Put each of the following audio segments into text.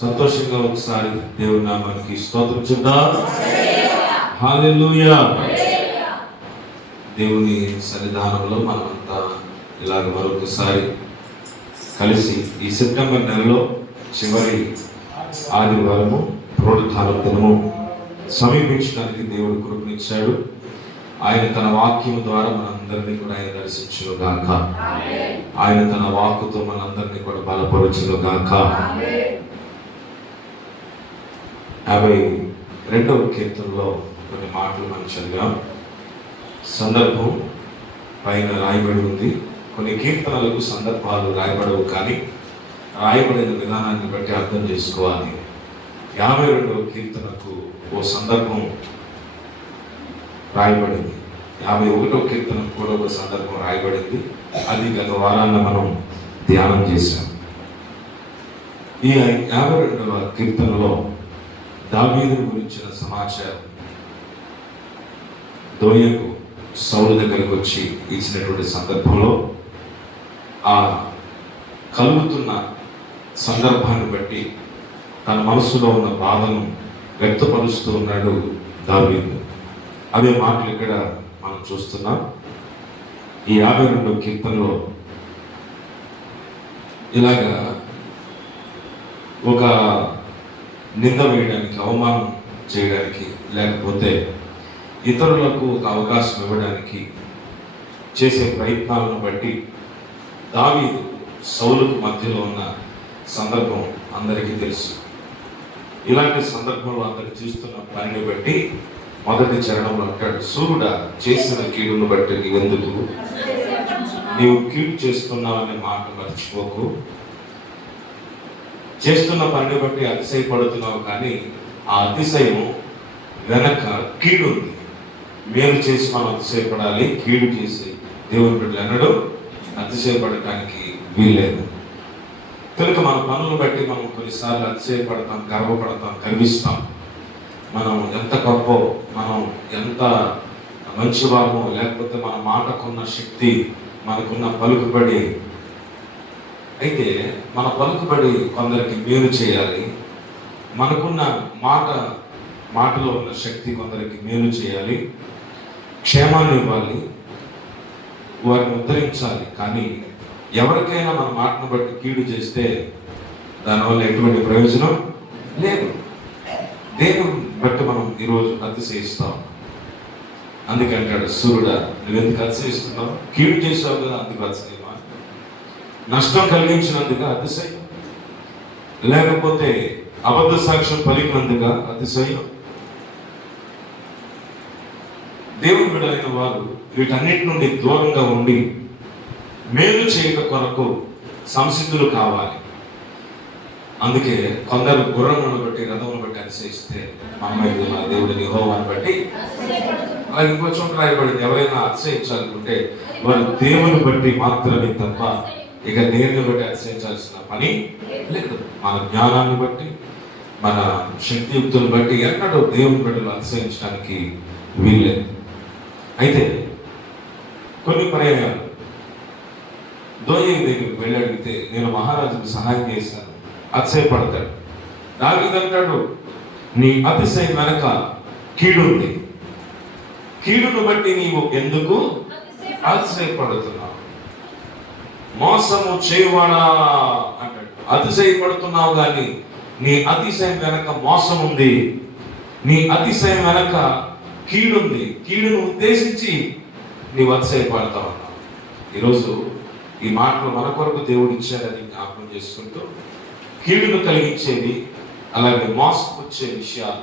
సంతోషంగా ఒకసారి దేవుని నామానికి స్తోత్రం చెప్దాం. హల్లెలూయా. దేవుని సన్నిధానంలో మనమంతా ఇలాగ మరొకసారి కలిసి ఈ సెప్టెంబర్ నెలలో చివరి ఆదివారము పునరుత్థాన దినము సమీపించడానికి దేవుడు కృపనిచ్చాడు. ఆయన తన వాక్యం ద్వారా మనందరినీ కూడా ఆయన దర్శించును గాక. ఆయన తన వాక్కుతో మనందరినీ కూడా బలపరచును గాక. 52వ కీర్తనలో కొన్ని మాటలు మనం చదివాం. సందర్భం పైన రాయబడి ఉంది. కొన్ని కీర్తనలకు సందర్భాలు రాయబడవు, కానీ రాయబడిన విధానాన్ని బట్టి అర్థం చేసుకోవాలి. 52వ కీర్తనకు ఓ సందర్భం రాయబడింది. 51వ కీర్తనకు కూడా ఒక సందర్భం రాయబడింది. అది గత వారాన్న మనం ధ్యానం చేశాం. ఈ 52వ కీర్తనలో దావీదును గురించిన సమాచారం దోయకు సౌలు దగ్గరకు వచ్చి ఇచ్చినటువంటి సందర్భంలో ఆ కలుగుతున్న సందర్భాన్ని బట్టి తన మనసులో ఉన్న బాధను వ్యక్తపరుస్తూ ఉన్నాడు దావీదు. అదే మాటలు ఇక్కడ మనం చూస్తున్నాం. ఈ 52వ కీర్తనలో ఇలాగా ఒక నింద వేయడానికి, అవమానం చేయడానికి, లేకపోతే ఇతరులకు ఒక అవకాశం ఇవ్వడానికి చేసే ప్రయత్నాలను బట్టి దావీదు సౌలుకు మధ్యలో ఉన్న సందర్భం అందరికీ తెలుసు. ఇలాంటి సందర్భంలో అందరు చూస్తున్న పనిని బట్టి మొదటి చరణంలో అంటాడు, సూర్యుడా చేసిన కీడును బట్టి నీవెందుకు నీవు కీడు చేస్తున్నావనే మాట మర్చిపోకు. చేస్తున్న పనిని బట్టి అతిశయపడుతున్నావు, కానీ ఆ అతిశయం వెనక కీడు ఉంది. మేలు చేసి మనం అతిశయపడాలి, కీడు చేసి దేవుని బిడ్డలు ఎన్నడూ అతిశయపడటానికి వీల్లేదు. కనుక మన పనులను బట్టి మనం కొన్నిసార్లు అతిశయపడతాం, గర్వపడతాం, గర్విస్తాం. మనం ఎంత గొప్ప, మనం ఎంత మంచివారమో, లేకపోతే మన మాటకున్న శక్తి, మనకున్న పలుకుబడి. అయితే మన పలుకుబడి కొందరికి మేలు చేయాలి, మనకున్న మాటలో ఉన్న శక్తి కొందరికి మేలు చేయాలి, క్షేమాన్ని ఇవ్వాలి, వారిని ఉద్ధరించాలి. కానీ ఎవరికైనా మన మాటను బట్టి కీడు చేస్తే దానివల్ల ఎటువంటి ప్రయోజనం లేదు. దేవుని బట్టి మనం ఈరోజు అతిశయిస్తాం. అందుకంటాడు, సూర్యుడా నువ్వెందుకు అతిశయిస్తున్నావు? కీడు చేసావు కదా, అందుకు అతిశయమా? నష్టం కలిగించినందుకు అతిశయం, లేకపోతే అబద్ధ సాక్ష్యం పలికినందుకు అతిశయం? దేవుని బిడ్డలైన వారు వీటన్నిటి నుండి దూరంగా ఉండి మేలు చేయక కొరకు సంసిద్ధులు కావాలి. అందుకే కొందరు గుర్రములను బట్టి, రథములను బట్టి అతిశయిస్తే మనమైతే మన దేవుడిని యెహోవాను బట్టి. అలా ఇంకో చోట రాయబడింది, ఎవరైనా అతిశయించాలనుకుంటే వారు దేవుని బట్టి మాత్రమే తప్ప ఇక దేనిని బట్టి అతిశయించాల్సిన పని లేదు. మన జ్ఞానాన్ని బట్టి, మన శక్తియుక్తులను బట్టి ఎన్నడూ దేవుని బిడ్డలు అతిశయించడానికి వీల్లేదు. అయితే కొన్ని పర్యాయాలు దోయేగు దగ్గరికి వెళ్ళి అడిగితే నేను మహారాజుకు సహాయం చేశాను, అతిశయపడతాడు. దావీదంటాడు, నీ అతిశయం వెనక కీడు ఉంది, కీడును బట్టి నీవు ఎందుకు అతిశయపడుతున్నావు? మోసము చేయవాడా అంటాడు. అతిశయపడుతున్నావు, కానీ నీ అతిశయం వెనక మోసం ఉంది, నీ అతిశయం వెనక కీడుంది, కీడును ఉద్దేశించి నీవు అతిశయపడతావు అన్నావు. ఈరోజు ఈ మాటలు మన కొరకు దేవుడు ఇచ్చాడని జ్ఞాపకం చేసుకుంటూ, కీడును కలిగించేవి అలాగే మోసపుచ్చే విషయాలు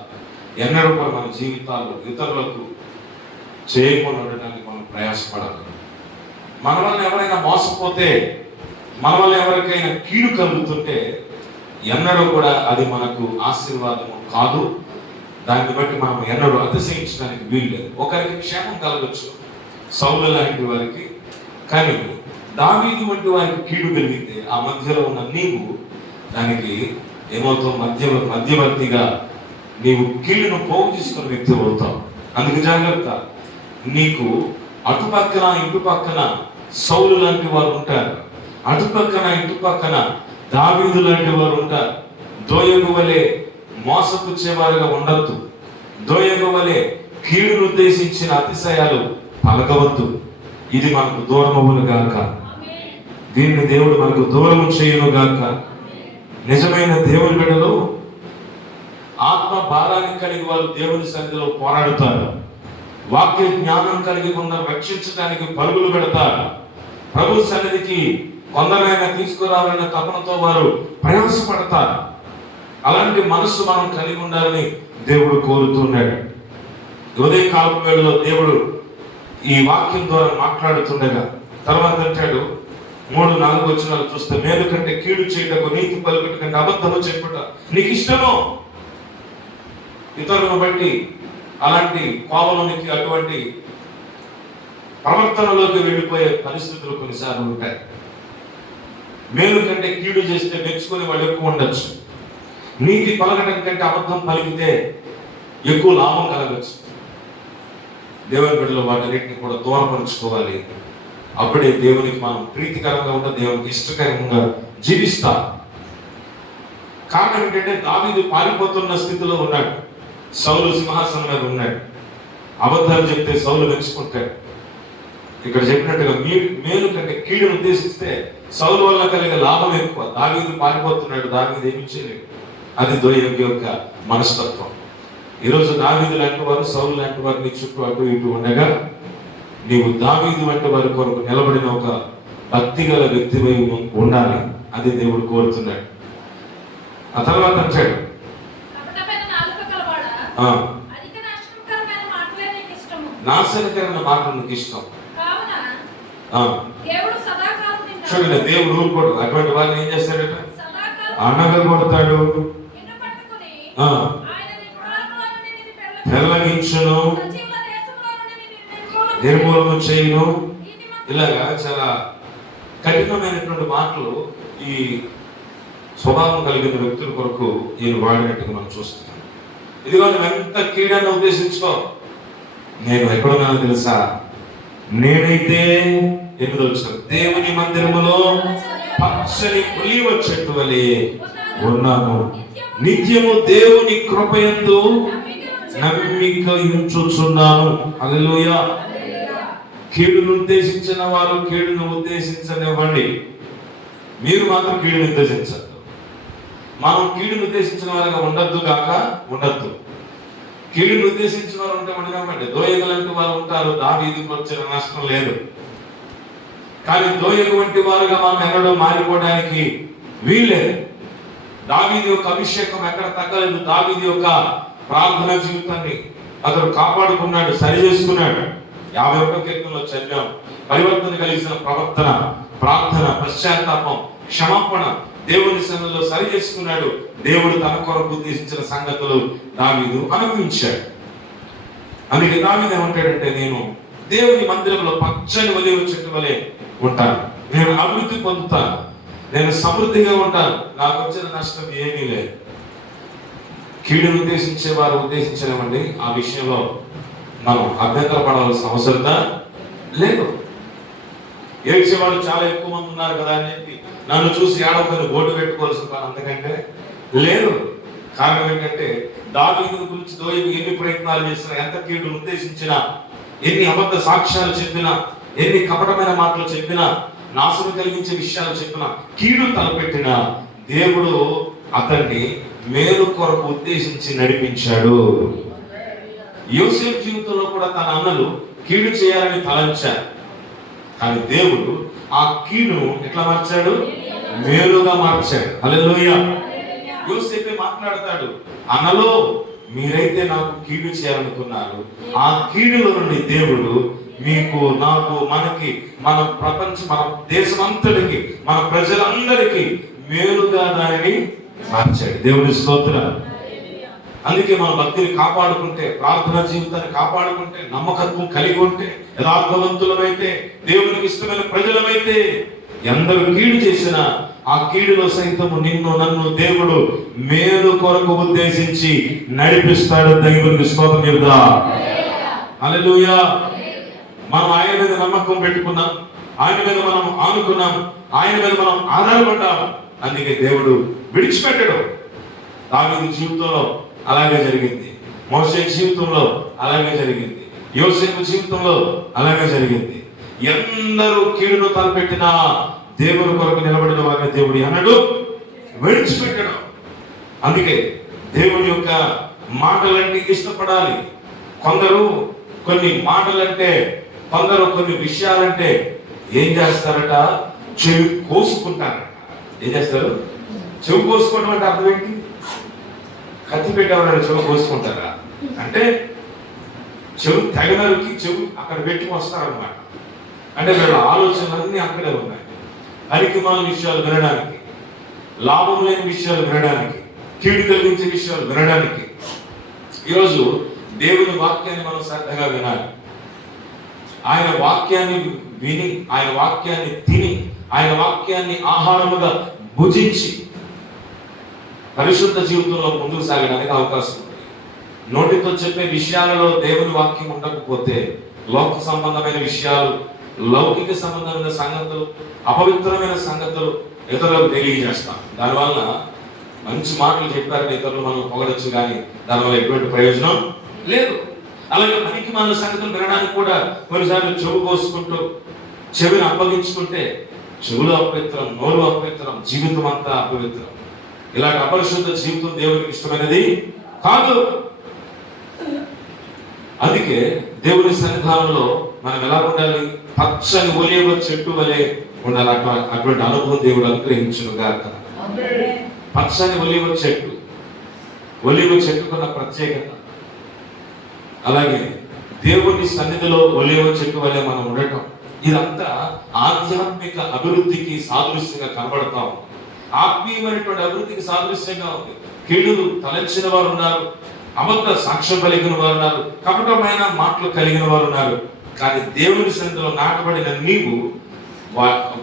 ఎన్నడూ కూడా మన జీవితాల్లో ఇతరులకు చేయకుండా ఉండడానికి మనం ప్రయాసపడాలి. మన వల్ల ఎవరైనా మోసపోతే, మన వల్ల ఎవరికైనా కీడు కలుగుతుంటే ఎన్నడూ కూడా అది మనకు ఆశీర్వాదము కాదు. దాన్ని బట్టి మనం ఎన్నడూ అతిశయించడానికి వీల్లేదు. ఒకరికి క్షేమం కలగచ్చు, సౌలు లాంటి వారికి, కానీ దావీదు వంటి వారికి కీడు కలిగితే ఆ మధ్యలో ఉన్న నీవు దానికి ఏమవుతావు? మధ్యవర్తిగా నీవు కీడును పోగు తీసుకున్న వ్యక్తి అవుతావు. అందుకు జాగ్రత్త. నీకు అటుపక్కన ఇటుపక్కన సౌలు లాంటి వారు ఉంటారు, అటుపక్కన ఇటుపక్కన దావీదు లాంటి వారు ఉంటారు. దోయగు వలె మోసపుచ్చేవారుగా ఉండొద్దు. దోయగు వలె కీడును ఉద్దేశించిన అతిశయాలు పలకవద్దు. ఇది మనకు దూరమవును గాక. దీన్ని దేవుడు మనకు దూరం చేయును గాక. నిజమైన దేవుని బిడ్డలు ఆత్మ భారాన్ని కలిగి వారు దేవుని సన్నిధిలో పోరాడుతారు. వాక్య జ్ఞానం కలిగి కొందరు రక్షించడానికి పరుగులు పెడతారు. ప్రభు సన్నిధికి కొందరైనా తీసుకురావాలన్న తపనతో వారు ప్రయాసపడతారు. అలాంటి మనస్సు మనం కలిగి ఉండాలని దేవుడు కోరుతున్నాడు. ఉదయ కాలం వేళలో దేవుడు ఈ వాక్యం ద్వారా మాట్లాడుతుండగా తర్వాత అంటాడు, 3-4 వచనాలు చూస్తే, మేలు కంటే కీడు చేయటకు, నీతి పలుకుట కంటే అబద్ధము చెప్పుట నీకు ఇష్టమో. ఇతరులను బట్టి అలాంటి కోవలోనికి, అటువంటి ప్రవర్తనలోకి వెళ్ళిపోయే పరిస్థితులు కొన్నిసార్లు ఉంటాయి. మేలు కంటే కీడు చేస్తే మెచ్చుకొని వాళ్ళు ఎక్కువ ఉండొచ్చు. నీతి పలకడం కంటే అబద్ధం పలికితే ఎక్కువ లాభం కలగచ్చు. దేవుని బిడ్డలు వాటన్నిటిని కూడా దూరపరుచుకోవాలి. అప్పుడే దేవునికి మనం ప్రీతికరంగా ఉంటే, దేవునికి ఇష్టకరంగా జీవిస్తాం. కారణం ఏంటంటే దావీదు పారిపోతున్న స్థితిలో ఉన్నాడు. సౌలు సింహాసనం మీద ఉన్నాడు. అబద్ధాలు చెప్తే సౌలు మెచ్చుకుంటాడు. ఇక్కడ చెప్పినట్టుగా మేలు కంటే కీడును ఉద్దేశిస్తే సౌలు వల్ల కలిగే లాభం ఎక్కువ. దావీదు పారిపోతున్నాడు, దావీదు ఏమి చేయలేడు. అది దోయగు యొక్క మనస్తత్వం. ఈరోజు దావీదు లాంటి వారు, సౌలు లాంటి వారు నీ చుట్టూ అటు ఇటు ఉండగా నీవు దావీదు వంటి వారి కొరకు నిలబడిన ఒక భక్తిగల వ్యక్తిపై ఉండాలి. అది దేవుడు కోరుతున్నాడు. ఆ తర్వాత అంటాడు, నాశనకరమైన మాటలు నీకు ఇష్టం. చూడండి, దేవుడు ఊరుకోడు. అటువంటి వారిని ఏం చేస్తాడట? అనగగొడతాడు, పెళ్ళగించును, నిర్మూలన చేయును. ఇలాగా చాలా కఠినమైనటువంటి మాటలు ఈ స్వభావం కలిగిన వ్యక్తుల కొరకు ఈయన వాడినట్టుగా మనం చూస్తున్నాం. ఇదిగో నువ్వు ఎంత కీడని ఉద్దేశించుకో, నేను ఎక్కడున్నానో తెలుసా? నేనైతే 8వ వచనం, దేవుని మందిరములో పచ్చని ఒలీవ చెట్టు వలె ఉన్నాను, నిత్యము దేవుని కృపయందు నమ్మిక ఉంచుచున్నాను. హల్లెలూయా. కీడును ఉద్దేశించిన వారు కీడును ఉద్దేశించనివ్వండి, మీరు మాత్రం కీడును ఉద్దేశించద్దు. మనం కీడును ఉద్దేశించిన వారుగా ఉండద్దు కాక ఉండద్దు. కీడును ఉద్దేశించిన వారు ఉంటే మనకి దోయగలంటి వారు ఉంటారు. దావీదుకు వచ్చిన నష్టం లేదు. కానీ దోయగు వంటి వారుగా మనం ఎన్నడూ మారిపోవడానికి వీల్లేదు. దావీదు యొక్క అభిషేకం ఎక్కడ తగ్గలేదు. దావీదు యొక్క ప్రార్థన జీవితాన్ని అతను కాపాడుకున్నాడు, సరి చేసుకున్నాడు. 51వ కీర్తనలో చదివాం. పరివర్తన కలిగిన ప్రవర్తన, ప్రార్థన, పశ్చాత్తాపం, క్షమాపణ దేవుని సన్నిధిలో సరి చేసుకున్నాడు. దేవుడు తన కొరకు ఉద్దేశించిన సంగతులు దావీదు అనుభవించాడు. అందుకే దావీదు ఏమంటాడంటే, నేను దేవుని మందిరంలో పచ్చని ఒలీవ చెట్టు వలె ఉంటాను, నేను అభివృద్ధి పొందుతాను, నేను సమృద్ధిగా ఉంటాను, నాకు వచ్చిన నష్టం ఏమీ లేదు. కీడును ఉద్దేశించే వారు ఉద్దేశించలేమండి. ఆ విషయంలో మనం అభ్యంతరపడాల్సిన అవసరం లేదు. ఏడ్చేవాళ్ళు చాలా ఎక్కువ మంది ఉన్నారు కదా అని చెప్పి నన్ను చూసి ఏడవని ఓటు పెట్టుకోవాల్సిన పని అంతకంటే లేదు. కారణం ఏంటంటే దావీదు గురించి దోయగు ఎన్ని ప్రయత్నాలు చేసినా, ఎంత కీడును ఉద్దేశించినా, ఎన్ని అబద్ధ సాక్ష్యాలు చెప్పినా, ఎన్ని కపటమైన మాటలు చెప్పినా, నాశనం కలిగించే విషయాలు చెప్పినా, కీడు తలపెట్టినా, దేవుడు అతన్ని మేలు కొరకు ఉద్దేశించి నడిపించాడు. యోసేపు జీవితంలో కూడా తన అన్నలు కీడు చేయాలని తలంచారు. కానీ దేవుడు ఆ కీడును ఎట్లా మార్చాడు? మేలుగా మార్చాడు. హల్లెలూయా. యోసేపే మాట్లాడతాడు, అన్నలో మీరైతే నాకు కీడు చేయాలనుకున్నారు, ఆ కీడులో నుండి దేవుడు మీకు, నాకు, మనకి, మన ప్రపంచం, మన దేశమంతటికి, మన ప్రజలందరికీ మేలుగా దానిని మార్చాడు. దేవుడి స్తోత్రం. అందుకే మన భక్తిని కాపాడుకుంటే, ప్రార్థనా జీవితాన్ని కాపాడుకుంటే, నమ్మకత్వం కలిగి ఉంటే, యథార్థవంతులమైతే, దేవునికి ఇష్టమైన ప్రజలమైతే, ఎందరు కీడు చేసినా ఆ కీడులో సైతము నిన్ను నన్ను దేవుడు మేలు కొరకు ఉద్దేశించి నడిపిస్తాడు. దేవునికి స్తోత్రం చెబుదాం. హల్లెలూయా. మనం ఆయన మీద నమ్మకం పెట్టుకున్నాం, ఆయన మీద మనం ఆనుకున్నాం, ఆయన మీద మనం ఆధారపడ్డాం. అందుకే దేవుడు విడిచిపెట్టడు. దావీదు జీవితంలో అలాగే జరిగింది, మోషే జీవితంలో అలాగే జరిగింది, యోసేపు జీవితంలో అలాగే జరిగింది. ఎందరూ కీడును తలపెట్టినా దేవుని కొరకు నిలబడిన వారిని దేవుడు అన్నాడు విడిచిపెట్టడం. అందుకే దేవుని యొక్క మాటలంటే ఇష్టపడాలి. కొందరు కొన్ని మాటలంటే, కొందరు కొన్ని విషయాలంటే ఏం చేస్తారట, చెవి కోసుకుంటారట. ఏం చేస్తారు? చెవి కోసుకోవడం అంటే అర్థం ఏంటి? కత్తి పెట్టేవారు చెవి కోసుకుంటారా అంటే చెవి తెగనరికి చెవి అక్కడ పెట్టి వస్తారనమాట. అంటే వీళ్ళ ఆలోచనలన్నీ అక్కడే ఉన్నాయి. అరికిమాల విషయాలు వినడానికి, లాభం లేని విషయాలు వినడానికి, కీడు కలిగించే విషయాలు వినడానికి. ఈరోజు దేవుని వాక్యాన్ని మనం శ్రద్ధగా వినాలి. ఆయన వాక్యాన్ని విని, ఆయన వాక్యాన్ని తిని, ఆయన వాక్యాన్ని ఆహారముగా భుజించి పరిశుద్ధ జీవితంలో ముందుకు సాగడానికి అవకాశం ఉంది. నోటితో చెప్పే విషయాలలో దేవుని వాక్యం ఉండకపోతే లోక సంబంధమైన విషయాలు, లౌకిక సంబంధమైన సంగతులు, అపవిత్రమైన సంగతులు ఇతరులకు తెలియజేస్తాం. దానివల్ల మంచి మాటలు చెప్పారని ఇతరులు మనం పొగడొచ్చు, కానీ దానివల్ల ఎటువంటి ప్రయోజనం లేదు. అలాగే పనికి మన సంగతులు వినడానికి కూడా కొన్నిసార్లు చెవు కోసుకుంటూ చెవిని అప్పగించుకుంటే చెవులు అపవిత్రం, నోరు అపవిత్రం, జీవితం అంతా అపవిత్రం. ఇలాంటి అపరిశుద్ధ జీవితం దేవునికి ఇష్టమైనది కాదు. అందుకే దేవుని సన్నిధానంలో మనం ఎలా ఉండాలి? పచ్చని ఒలీవ చెట్టు వలె ఉండాలి. అటువంటి అనుభవం దేవుడు అనుగ్రహించును గాక. పచ్చని ఒలీవ చెట్టు, ఒలీవ చెట్టుకున్న ప్రత్యేకత. అలాగే దేవుని సన్నిధిలో ఒలీవ చెట్టు వలె మనం ఉండటం, ఇదంతా ఆధ్యాత్మిక అభివృద్ధికి సాదృశ్యంగా కనబడతా ఉంది. ఆత్మీయమైనటువంటి అభివృద్ధికి సాదృశ్యంగా ఉంది. కీడు తలంచిన వారు ఉన్నారు, అబద్ధ సాక్ష్యం కలిగిన వారు ఉన్నారు, కపటమైన మాటలు కలిగిన వారు ఉన్నారు. కానీ దేవుని సన్నిధిలో నాటబడిన నీవు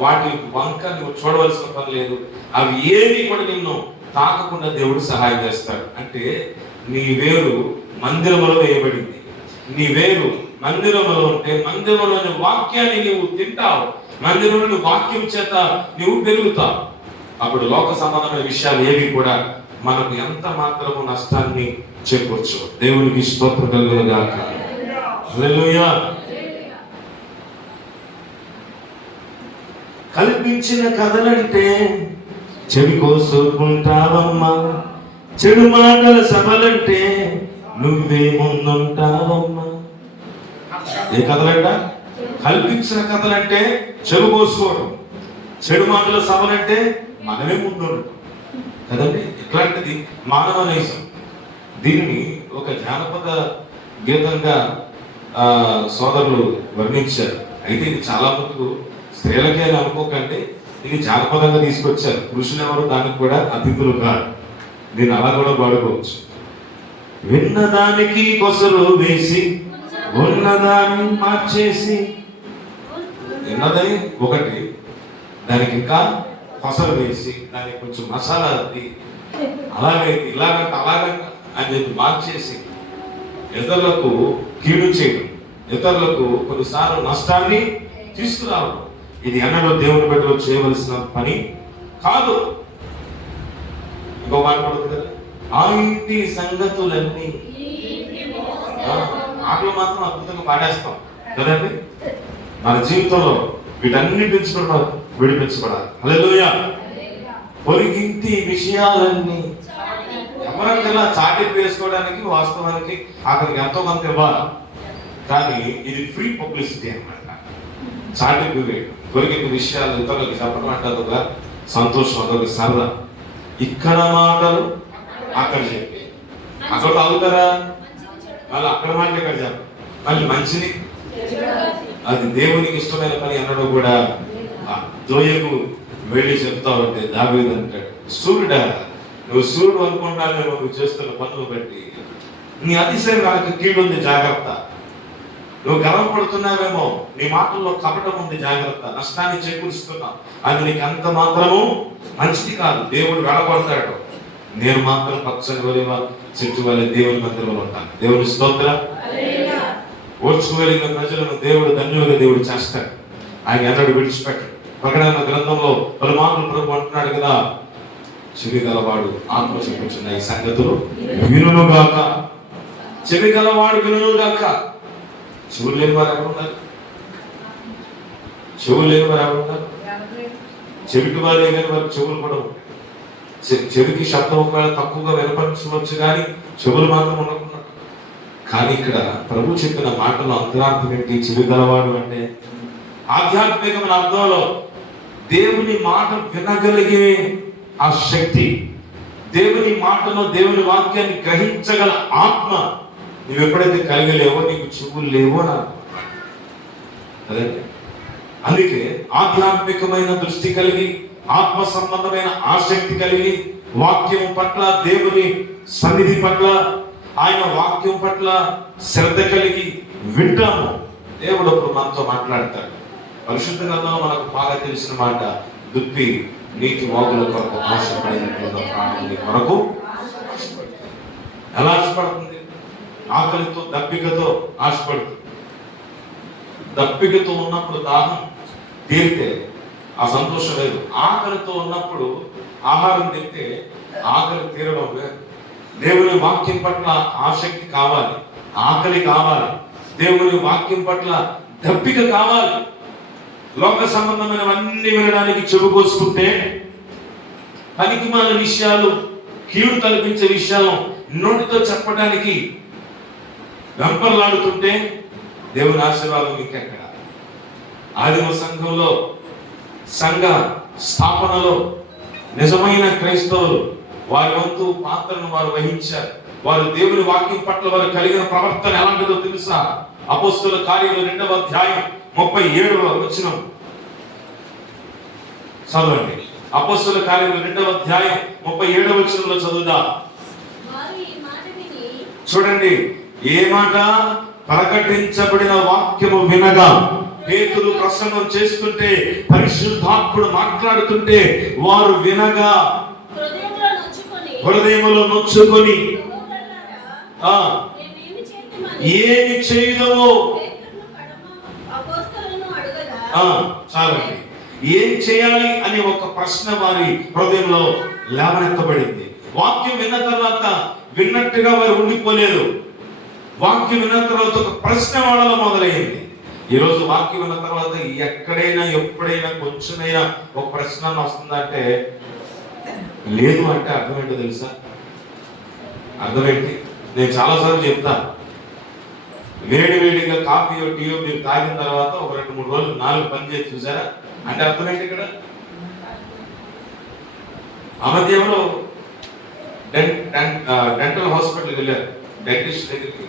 వాటి వంక నువ్వు చూడవలసిన పని లేదు. అవి ఏది కూడా నిన్ను తాకకుండా దేవుడు సహాయం చేస్తాడు. అంటే నీ వేరు మందిరములో వేయబడింది. నీ వేరు మందిరంలో ఉంటే మందిరంలోని వాక్యాన్ని నీవు తింటావు, మందిరంలోని వాక్యం చేత నీవు పెరుగుతావు. అప్పుడు లోక సంబంధమైన విషయాలు ఏవి కూడా మనకు ఎంత మాత్రము నష్టాన్ని చేకూర్చు. దేవునికి స్తోత్రం కలుగును గాక. హల్లెలూయా. కల్పించిన కథలంటే చెవి కోసుకుంటావమ్మా, చెడు మాటల సభలంటే నువ్వే ముందుంటావమ్మా. ఏ కథలంట? కల్పించిన కథలంటే చెవి కోసుకోవడం, చెడు మాటల సభలంటే మనమే ముందుంటాం కదండి. ఇట్లాంటిది మానవ నైజం. దీనిని ఒక జానపద గీతంగా సోదరులు వర్ణించారు. అయితే ఇది చాలా మటుకు స్త్రీలకే అని అనుకోకండి, ఇది జానపదంగా తీసుకొచ్చారు. పురుషులు ఎవరు దానికి కూడా అతిథులు కాదు. దీన్ని అలా కూడా వాడుకోవచ్చు. విన్నదానికి కొసరు వేసి ఉన్నదాన్ని మార్చేసి, విన్నది ఒకటి, దానికి ఇంకా కొసరు వేసి దానికి కొంచెం మసాలా అద్ది అలాగైతే ఇలాగంట అలాగంట అని చెప్పి మార్చేసి ఇతరులకు కీడు చేయడం, ఇతరులకు కొన్నిసార్లు నష్టాన్ని తీసుకురావడం, ఇది ఎన్నడో దేవుని బిడ్డలు చేయవలసిన పని కాదు. ఇంకో మాట పడుతుంది కదా, ఆ ఇంటి సంగతులన్నీ. ఆటలు మాత్రం అద్భుతంగా పాడేస్తాం కదండి. మన జీవితంలో వీటన్నిటి నుంచి కూడా విడిపించబడాలి. హల్లెలూయా. పొరిగింటి విషయాలన్నీ ఎవరికైనా చాటింపు వేసుకోవడానికి వాస్తవానికి అతనికి ఎంతో కొంత ఇవ్వాలి, కానీ ఇది ఫ్రీ పబ్లిసిటీ అన్నమాట. చాటింపు వేయడం, పొరిగింటి విషయాలు ఇతరులకు చెప్పడం అంటే అదొక సంతోషం, అదొక సరదా. ఇక్కడ మాటలు అక్కడ చెప్పి అక్కడ తాగుతారా, మళ్ళీ అక్కడ మాటలు ఇక్కడ చెప్ప, మళ్ళీ మంచిని, అది దేవునికి ఇష్టమైన పని అన్నడు కూడా. జోయకు వెళ్ళి చెప్తావంటే దావీదు అంటాడు, సూర్యుడా నువ్వు సూర్యుడు అనుకుంటాను నువ్వు చేస్తున్న పనులు బట్టి నీ అతిశయం నాకు కీడుంది, జాగ్రత్త. నువ్వు గర్వపడుతున్నావేమో, నీ మాటల్లో కపటం ఉంది, జాగ్రత్త. నష్టాన్ని చేకూరుస్తున్నావు, అది నీకు అంత మాత్రము మంచిది కాదు. దేవుడు వెళ్ళగొడతాడు. నేను మాత్రం పచ్చని ఒలీవ చెట్టు వలె దేవుని మందిరంలో ఉంటాను. దేవుని స్తోత్రం. ఓర్చుకోగలిగిన ప్రజలను దేవుడు ధన్యులుగా దేవుడు చేస్తాడు. ఆయన ఎన్నడూ విడిచిపెట్టాడు. ప్రకటన గ్రంథంలో పలుమార్లు ప్రభు అంటున్నాడు కదా, చెవి గలవాడు ఆత్మ చెప్పుచున్న ఈ సంగతులు వినుగాక. చెవి గలవాడు వినుగాక. చెవులు లేని వారు ఎవరున్నారు? చెవులు లేని వారు ఎవరున్నారు? చెవిటి వారే కానీ వారి చెవులు కూడా ఉంటాయి. చెవికి శబ్దం ఒకవేళ తక్కువగా వినపరచవచ్చు కానీ చెవులు మాత్రం ఉండకుండా. కానీ ఇక్కడ ప్రభు చెప్పిన మాటలో అంతరార్థం ఏంటి? చెవి గలవాడు అంటే ఆధ్యాత్మికమైన అర్థంలో దేవుని మాట వినగలిగే ఆ శక్తి, దేవుని మాటను, దేవుని వాక్యాన్ని గ్రహించగల ఆత్మ నువ్వు ఎప్పుడైతే కలిగలేవో నీకు చెవులు లేవో నా అదే. అందుకే ఆధ్యాత్మికమైన దృష్టి కలిగి, ఆత్మ సంబంధమైన ఆసక్తి కలిగి, వాక్యం పట్ల, దేవుని సన్నిధి పట్ల, ఆయన వాక్యం పట్ల శ్రద్ధ కలిగి వింటాము. దేవుడు అప్పుడు మనతో మాట్లాడతాడు. పరిశుద్ధ గ్రంథంలో మనకు బాగా తెలిసిన మాట, దుప్పి నీటి వాగుల కొరకు ఆశపడినట్లుగా ప్రాణం నీ కొరకు ఎలా ఆశపడుతుంది? ఆకలితో, దప్పికతో ఆశపడుతుంది. దప్పికతో ఉన్నప్పుడు దాహం తీరితే ఆ సంతోషం లేదు. ఆకలితో ఉన్నప్పుడు ఆహారం తింటే ఆకలి తీరడం లేదు. దేవుని వాక్యం పట్ల ఆసక్తి కావాలి, ఆకలి కావాలి, దేవుని వాక్యం పట్ల దప్పిక కావాలి. లోక సంబంధమైనవన్నీ వినడానికి చెవి కోసుకుంటే, పనికిమాల విషయాలు, కీడు కల్పించే విషయాలు నోటితో చెప్పడానికి వెంపర్లాడుతుంటే దేవుని ఆశీర్వాదం ఇంకెక్కడ? ఆదిమ సంఘంలో, సంఘ స్థాపనలో నిజమైన క్రైస్తవులు వారి వంతు పాత్రను వారు వహించారు. వారు దేవుని వాక్యం పట్ల వారు కలిగిన ప్రవర్తన ఎలాంటిదో తెలుసా? అపోస్తలుల కార్యాలు 2వ అధ్యాయం 37వ వచనం చదవండి. అపోస్తలుల కార్యాలు 2వ అధ్యాయం 37వ వచనంలో చదువుదాం. చూడండి, ఏ మాట? ప్రకటించబడిన వాక్యము వినగా. పేతురు ప్రసంగం చేస్తుంటే, పరిశుద్ధాత్ముడు మాట్లాడుతుంటే వారు వినగా హృదయములో నొచ్చుకొని ఏమి చేయదవో చాలండి. ఏం చేయాలి అని ఒక ప్రశ్న వారి హృదయంలో లేవనెత్తబడింది. వాక్యం విన్న తర్వాత విన్నట్టుగా వారు ఉండిపోలేదు. వాక్యం విన్న తర్వాత ఒక ప్రశ్న వాళ్ళలో మొదలైంది. ఈరోజు వాక్యం విన్న తర్వాత ఎక్కడైనా, ఎప్పుడైనా, కొంచెమైనా ఒక ప్రశ్న వస్తుందంటే లేదు అంటే అర్థం ఏంటో తెలుసా? అర్థమేంటి? నేను చాలాసార్లు చెప్తాను, వేడిగా కాఫీయో టీయో మీరు తాగిన తర్వాత ఒక 2-3 రోజులు 4 పని చేసి చూసారా అంటే అర్థం ఏంటి? ఇక్కడ ఆ మధ్య ఎవరో డెంటల్ హాస్పిటల్కి వెళ్ళారు. డెంటిస్ట్ దగ్గరికి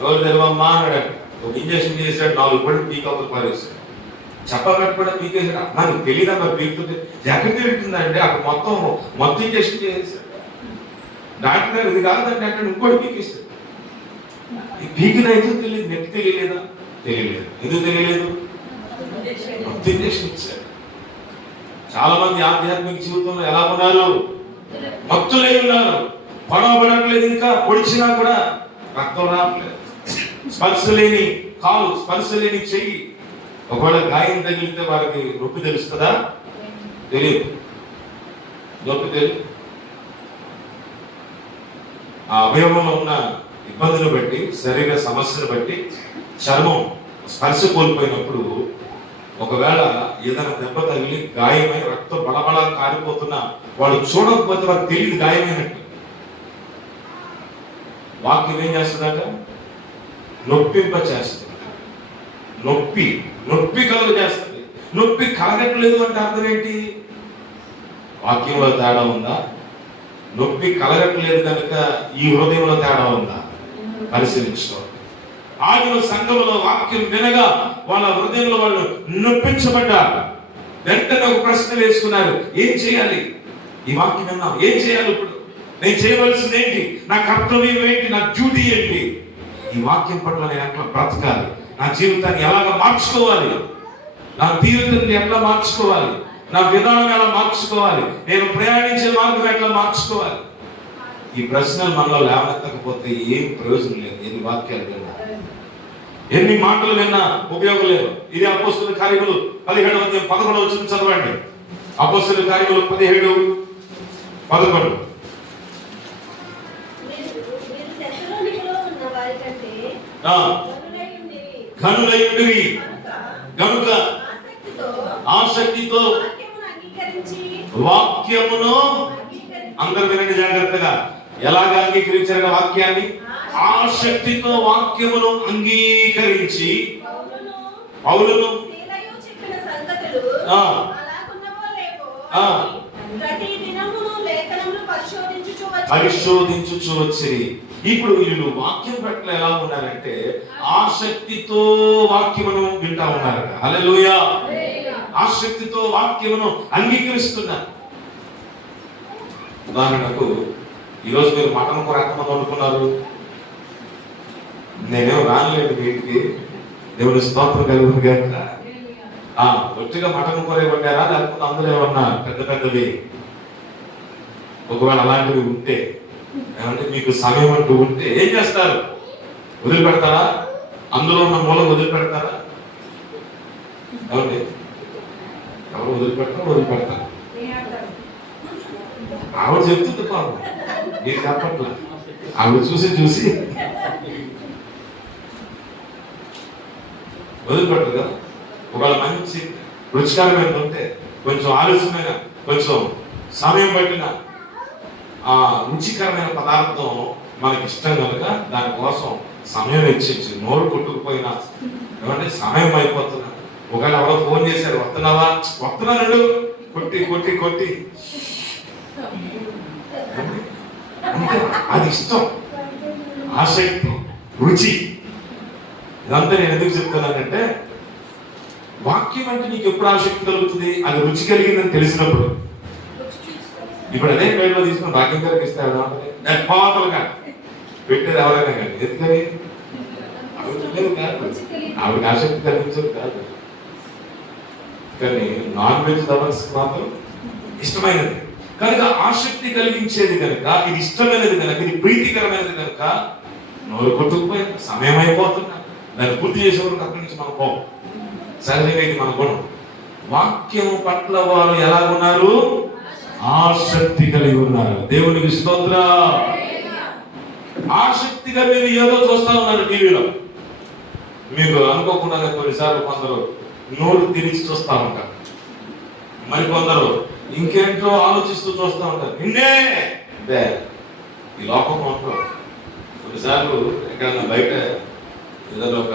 ఎవరు తెరవమ్మా అన్నాడు. ఒక ఇంజక్షన్ చేశాడు, 4 పళ్ళు పీకవులు పారేశాడు. చెప్పబెట్టుకుంటే పీకేసాడు. నాకు తెలియదా మరి పీకుతుంటే ఎక్కడికి వెళ్తుందంటే అక్కడ మొత్తం ఇంజక్షన్ చేసేసాడు. డాక్టర్ గారు ఇది కాదంటే అంటే ఇంకోటి పీకేస్తాడు. ఈ పీకిన ఎందుకు తెలియదు? నెట్ తెలియలేదా? తెలియలేదు. ఎందుకు తెలియలేదు? మొత్తం ఇంజక్షన్ ఇచ్చాడు. చాలా మంది ఆధ్యాత్మిక జీవితంలో ఎలా ఉన్నారు? భక్తులై ఉన్నారు. పడవబడట్లేదు, ఇంకా పొడిచినా కూడా రక్తం రావట్లేదు. స్పర్శ లేని కాలు, స్పర్శ లేని చెయ్యి. ఒకవేళ గాయం తగిలితే వారికి నొప్పి తెలుస్తుందా? తెలియదు. నొప్పి తెలియదు. ఆ అవయవంలో ఉన్న ఇబ్బందులు బట్టి, శరీర సమస్యను బట్టి చర్మం స్పర్శ కోల్పోయినప్పుడు ఒకవేళ ఏదైనా దెబ్బ తగిలి గాయమై రక్తం బలబల కారిపోతున్నా వాళ్ళు చూడకపోతే వారికి తెలియదు గాయమైనట్టు. వాక్యం ఏం చేస్తుందట? నొప్పింప చేస్తుంది. నొప్పి కలుగు చేస్తుంది. నొప్పి కలగట్లేదు అంటే అర్థం ఏంటి? వాక్యంలో తేడా ఉందా? నొప్పి కలగట్లేదు కనుక ఈ హృదయంలో తేడా ఉందా? పరిశీలించుకోవాలి. ఆదిమ సంఘంలో వాక్యం వినగా వాళ్ళ హృదయంలో వాళ్ళు నొప్పించబడ్డారు. వెంటనే ఒక ప్రశ్న వేసుకున్నారు, ఏం చేయాలి? ఈ వాక్యం విన్నాం, ఏం చేయాలి? ఇప్పుడు నేను చేయవలసింది ఏంటి? నా కర్తవ్యం ఏంటి? నా డ్యూటీ ఏంటి? ఈ వాక్యం పట్ల నేను ఎట్లా బ్రతకాలి? నా జీవితాన్ని ఎలాగ మార్చుకోవాలి? నా జీవితాన్ని ఎట్లా మార్చుకోవాలి? నా విధానం ఎలా మార్చుకోవాలి? నేను ప్రయాణించే మార్గం ఎట్లా మార్చుకోవాలి? ఈ ప్రశ్నలు మనలో లేవనెత్తకపోతే ఏం ప్రయోజనం లేదు. ఎన్ని వాక్యాలు విన్నా, ఎన్ని మాటలు విన్నా ఉపయోగం లేదు. ఇది అపోస్తలుల కార్యములు 17వ అధ్యాయం 11వ వచనం చదవండి. అపోస్తలుల కార్యములు 17 11. ఘనులైయుండిరి గనుక ఆసక్తితో వాక్యమును, అందరూ వినండి జాగ్రత్తగా, ఎలాగా అంగీకరించారు వాక్యాన్ని? ఆసక్తితో వాక్యమును అంగీకరించి పౌలును పరిశోధించుచు వచ్చిరి. ఇప్పుడు వీళ్ళు వాక్యం పట్ల ఎలా ఉన్నారంటే ఆసక్తితో వాక్యమును వింటా ఉన్నారట. హల్లెలూయా! ఆసక్తితో వాక్యమును అంగీకరిస్తున్నారు. ఉదాహరణకు ఈరోజు మీరు మటన్ కూర ఎంతమంది వండుకున్నారు? నేనేం రానలేదు వీటికి, దేవుని స్తోత్రం కలుగును గాక. ఒట్టిగా మటన్ కూర వండారా, లేకపోతే అందులో ఏమన్నా పెద్ద పెద్దవి? ఒకవేళ అలాంటివి ఉంటే, ఏమంటే మీకు సమయం అంటూ ఉంటే ఏం చేస్తారు? వదిలిపెడతారా? అందులో ఉన్న మూలం వదిలిపెడతారా? ఏమండి, ఎవరు వదిలిపెడతారు? ఆవిడ చెప్తుంది పాపం, నేను చెప్పట్లా. ఆవిడ చూసి వదిలిపెట్టదు కదా. ఒకవేళ మంచి రుచికరమైన ఉంటే, కొంచెం ఆలస్యమైన, కొంచెం సమయం పట్టిన ఆ రుచికరమైన పదార్థం మనకి ఇష్టం కనుక దానికోసం సమయం వెచ్చించి నోరు కొట్టుకుపోయినా, ఏమంటే సమయం అయిపోతున్నా, ఒకవేళ ఎవరో ఫోన్ చేశారు, వస్తున్నావా? వస్తున్నాడు, కొట్టి అది ఇష్టం, ఆసక్తి, రుచి. ఇదంతా నేను ఎందుకు చెప్తున్నానంటే, వాక్యం అంటే నీకు ఎప్పుడు ఆసక్తి కలుగుతుంది? అది రుచి కలిగిందని తెలిసినప్పుడు. ఇప్పుడు అదే పేరులో తీసుకుని భాగ్యం గారికి ఇస్తాడు పాతలుగా పెట్టేది ఎవరైనా కానీ. ఎందుకని? ఆవిడకి ఆసక్తి కలిగించదు కాదు, కానీ నాన్ వెజ్ లవర్స్ మాత్రం ఇష్టమైనది కనుక, ఆసక్తి కలిగించేది కనుక, ఇది ఇష్టమైనది కనుక, ఇది ప్రీతికరమైనది కనుక నోరు కొట్టుకుపోయి సమయం అయిపోతున్నా దాన్ని పూర్తి చేసే వరకు అక్కడి నుంచి మనం పోం. సహజంగా ఇది మన గుణం. వాక్యం పట్ల వారు ఎలా ఉన్నారు? ఆసక్తి కలిగి ఉన్నారు. దేవునికి స్తోత్రం. ఆసక్తిగా మీరు ఏదో చూస్తా ఉన్నారు టీవీలో. మీకు అనుకోకుండా కొన్నిసార్లు కొందరు నోరు తిరిగి చూస్తూ ఉంటారు, మరికొందరు ఇంకేంటో ఆలోచిస్తూ చూస్తూ ఉంటారు. నిన్నే ఈ లోకం ఉంటారు. కొన్నిసార్లు ఎక్కడైనా బయట ఏదైనా ఒక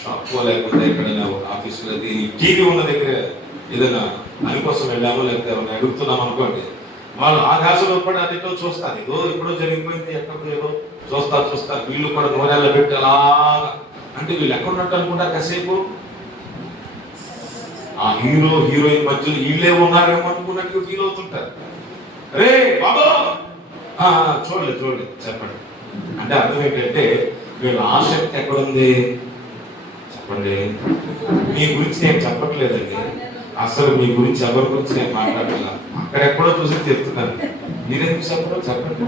షాప్ లేకుండా ఎక్కడైనా ఆఫీసులో టీవీ ఉన్న దగ్గర ఏదైనా పని కోసం వెళ్ళామో లేకపోతే ఏమైనా అడుగుతున్నాం అనుకోండి, వాళ్ళు ఆ ధ్యాసలో పడి అదేటో చూస్తారు. ఏదో ఎప్పుడో జరిగిపోయింది, ఎక్కడో ఏదో చూస్తారు. వీళ్ళు కూడా నోరేళ్ళ పెట్టి అలా, అంటే వీళ్ళు ఎక్కడున్నట్టు అనుకుంటారు. కాసేపు ఆ హీరోయిన్ మధ్యలో వీళ్ళే ఉన్నారేమో అనుకున్నట్టు ఫీల్ అవుతుంటారు. రే బాబా చూడలేదు చెప్పండి. అంటే అర్థం ఏంటంటే వీళ్ళ ఆసక్తి ఎక్కడుంది చెప్పండి. మీ గురించి నేను చెప్పట్లేదండి, అసలు మీ గురించి ఎవరి గురించి నేను మాట్లాడాల, అక్కడెక్కడో చూసి చెప్తున్నాను. మీరెందుకు చెప్పండి.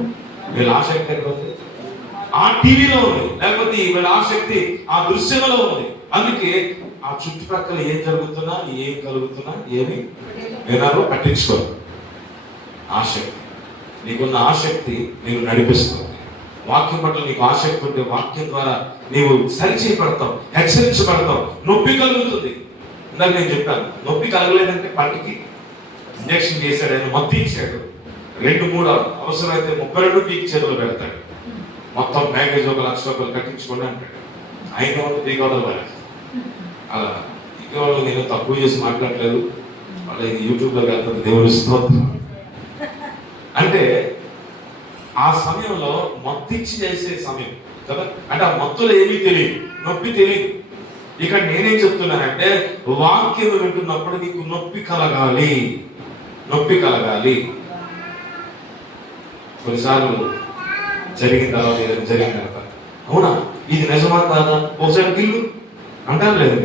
వీళ్ళ ఆసక్తి ఎక్కడ ఉంది? ఆ టీవీలో ఉంది, లేకపోతే వీళ్ళ ఆసక్తి ఆ దృశ్యంలో ఉంది. అందుకే ఆ చుట్టుపక్కల ఏం జరుగుతున్నా, ఏం కలుగుతున్నా, ఏమి వినాలో పట్టించుకోరు. ఆసక్తి, నీకున్న ఆసక్తి నీవు నడిపిస్తుంది. వాక్యం పట్ల నీకు ఆసక్తి ఉంటే వాక్యం ద్వారా నీవు సరిచేయబడతావు, హెచ్చరించబడతావు. నొప్పి కలుగుతుంది. ఇందాక నేను చెప్పాను, నొప్పి కలగలేదంటే పంటికి ఇంజక్షన్ చేశాడు, ఆయన మొత్తం ఇచ్చాడు. 2-3 అవసరమైతే 32 పీకి చేతులు పెడతాడు. మొత్తం ప్యాకేజ్ ఒక ₹1,00,000 కట్టించుకోండి అంటాడు. ఆయన వాళ్ళు పీకోవడం లేదు. అలా పీకేవాళ్ళు నేను తక్కువ చేసి మాట్లాడలేదు, వాళ్ళ యూట్యూబ్లో వెళ్తుంది. దేవుని స్తోత్రం. అంటే ఆ సమయంలో మత్తిచ్చి చేసే సమయం కదా. అంటే ఆ మత్తులో ఏమీ తెలియదు, నొప్పి తెలియదు. ఇక్కడ నేనేం చెప్తున్నానంటే, వాక్యం వింటున్నప్పుడు నీకు నొప్పి కలగాలి. కొన్నిసార్లు జరిగిన తర్వాత ఏదైనా జరిగిన తర్వాత, అవునా ఇది నిజమా కాదా, ఒకసారి గిల్లు అంటారు. లేదు,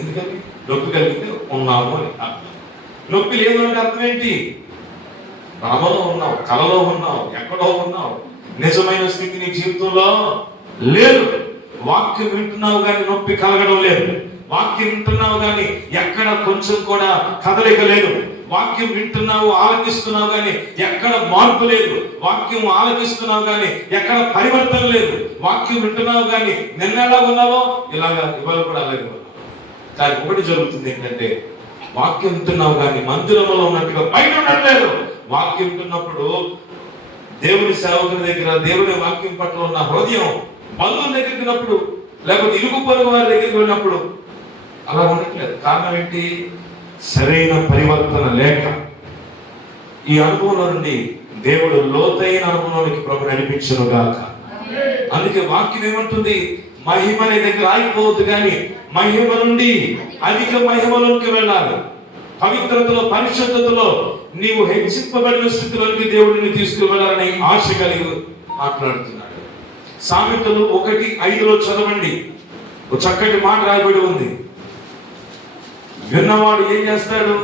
ఎందుకని? నొప్పి కలిగితే ఉన్నాము అని అర్థం. నొప్పి లేదు అంటే అర్థం ఏంటి? భ్రమలో ఉన్నావు, కలలో ఉన్నావు, ఎక్కడో ఉన్నావు. నిజమైన స్థితి నీ జీవితంలో లేదు. వాక్యం వింటున్నావు కానీ నొప్పి కలగడం లేదు. వాక్యం వింటున్నావు కానీ ఎక్కడ కొంచెం కూడా కదలిక లేదు. వాక్యం వింటున్నావు, ఆలకిస్తున్నావు కానీ ఎక్కడ మార్పు లేదు. వాక్యం ఆలకిస్తున్నావు కానీ ఎక్కడ పరివర్తన లేదు. వాక్యం వింటున్నావు కానీ నిన్న ఎలా ఉన్నావో ఇలాగా ఇవాళ కూడా అలాగే ఉన్నావు. కానీ ఒకటి జరుగుతుంది ఏంటంటే, వాక్యం వింటున్నావు కానీ మందిరంలో ఉన్నట్టుగా బయట ఉండట్లేదు. వాక్యం వింటున్నప్పుడు దేవుని సేవకుని దగ్గర, దేవుని వాక్యం పట్ల ఉన్న హృదయం బంధువుల దగ్గరికి వెళ్ళినప్పుడు, లేకపోతే ఇరుగు పొరుగు వారి దగ్గరికి వెళ్ళినప్పుడు అలా ఉండట్లేదు. కారణం ఏంటి? సరైన పరివర్తన లేక. ఈ అనుభవంలో నుండి దేవుడు లోతైన అనుభవంలోనికి ప్రభు నడిపించును గాక. అందుకే వాక్యం ఏమంటుంది? మహిమ నీ దగ్గర ఆగిపోవద్దు కానీ మహిమ నుండి అధిక మహిమలోకి వెళ్ళాలి. పవిత్రతలో, పరిశుద్ధతలో నీవు హెచ్చింపబడిన స్థితిలోకి దేవుడిని తీసుకువెళ్ళాలని ఆశ కలిగి మాట్లాడుతున్నాడు. సామెతలు 1:5 చదవండి. ఒక చక్కటి మాట రాయబడి ఉంది. విన్నవాడు ఏం చేస్తాడు?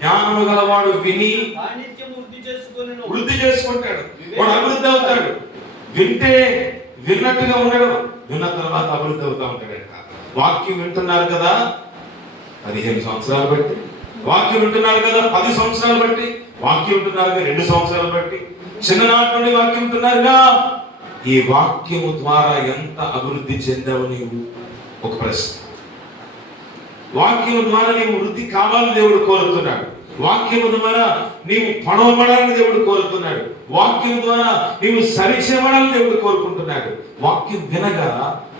జ్ఞానము గలవాడు విని వృద్ధి చేసుకుంటాడు. వాడు అభివృద్ధి అవుతాడు. వింటే విన్నట్టుగా ఉండడు, విన్న తర్వాత అభివృద్ధి అవుతా ఉంటాడంట. వాక్యం వింటున్నారు కదా 15 సంవత్సరాలు బట్టి, వాక్యం వింటున్నారు కదా 10 సంవత్సరాలు బట్టి, వాక్యం వింటున్నారు కదా 2 సంవత్సరాలు బట్టి, చిన్ననాటి నుండి వాక్యం వింటున్నారుగా. ఈ వాక్యము ద్వారా ఎంత అభివృద్ధి చెందావు నీవు? ఒక ప్రశ్న. వాక్యం ద్వారా నీవు వృద్ధి కావాలని దేవుడు కోరుతున్నాడు. వాక్యం ద్వారా నీవు పడవబడాలని దేవుడు కోరుతున్నాడు. వాక్యం ద్వారా నీవు సరిచేయబడాలని దేవుడు కోరుకుంటున్నాడు. వాక్యం వినగా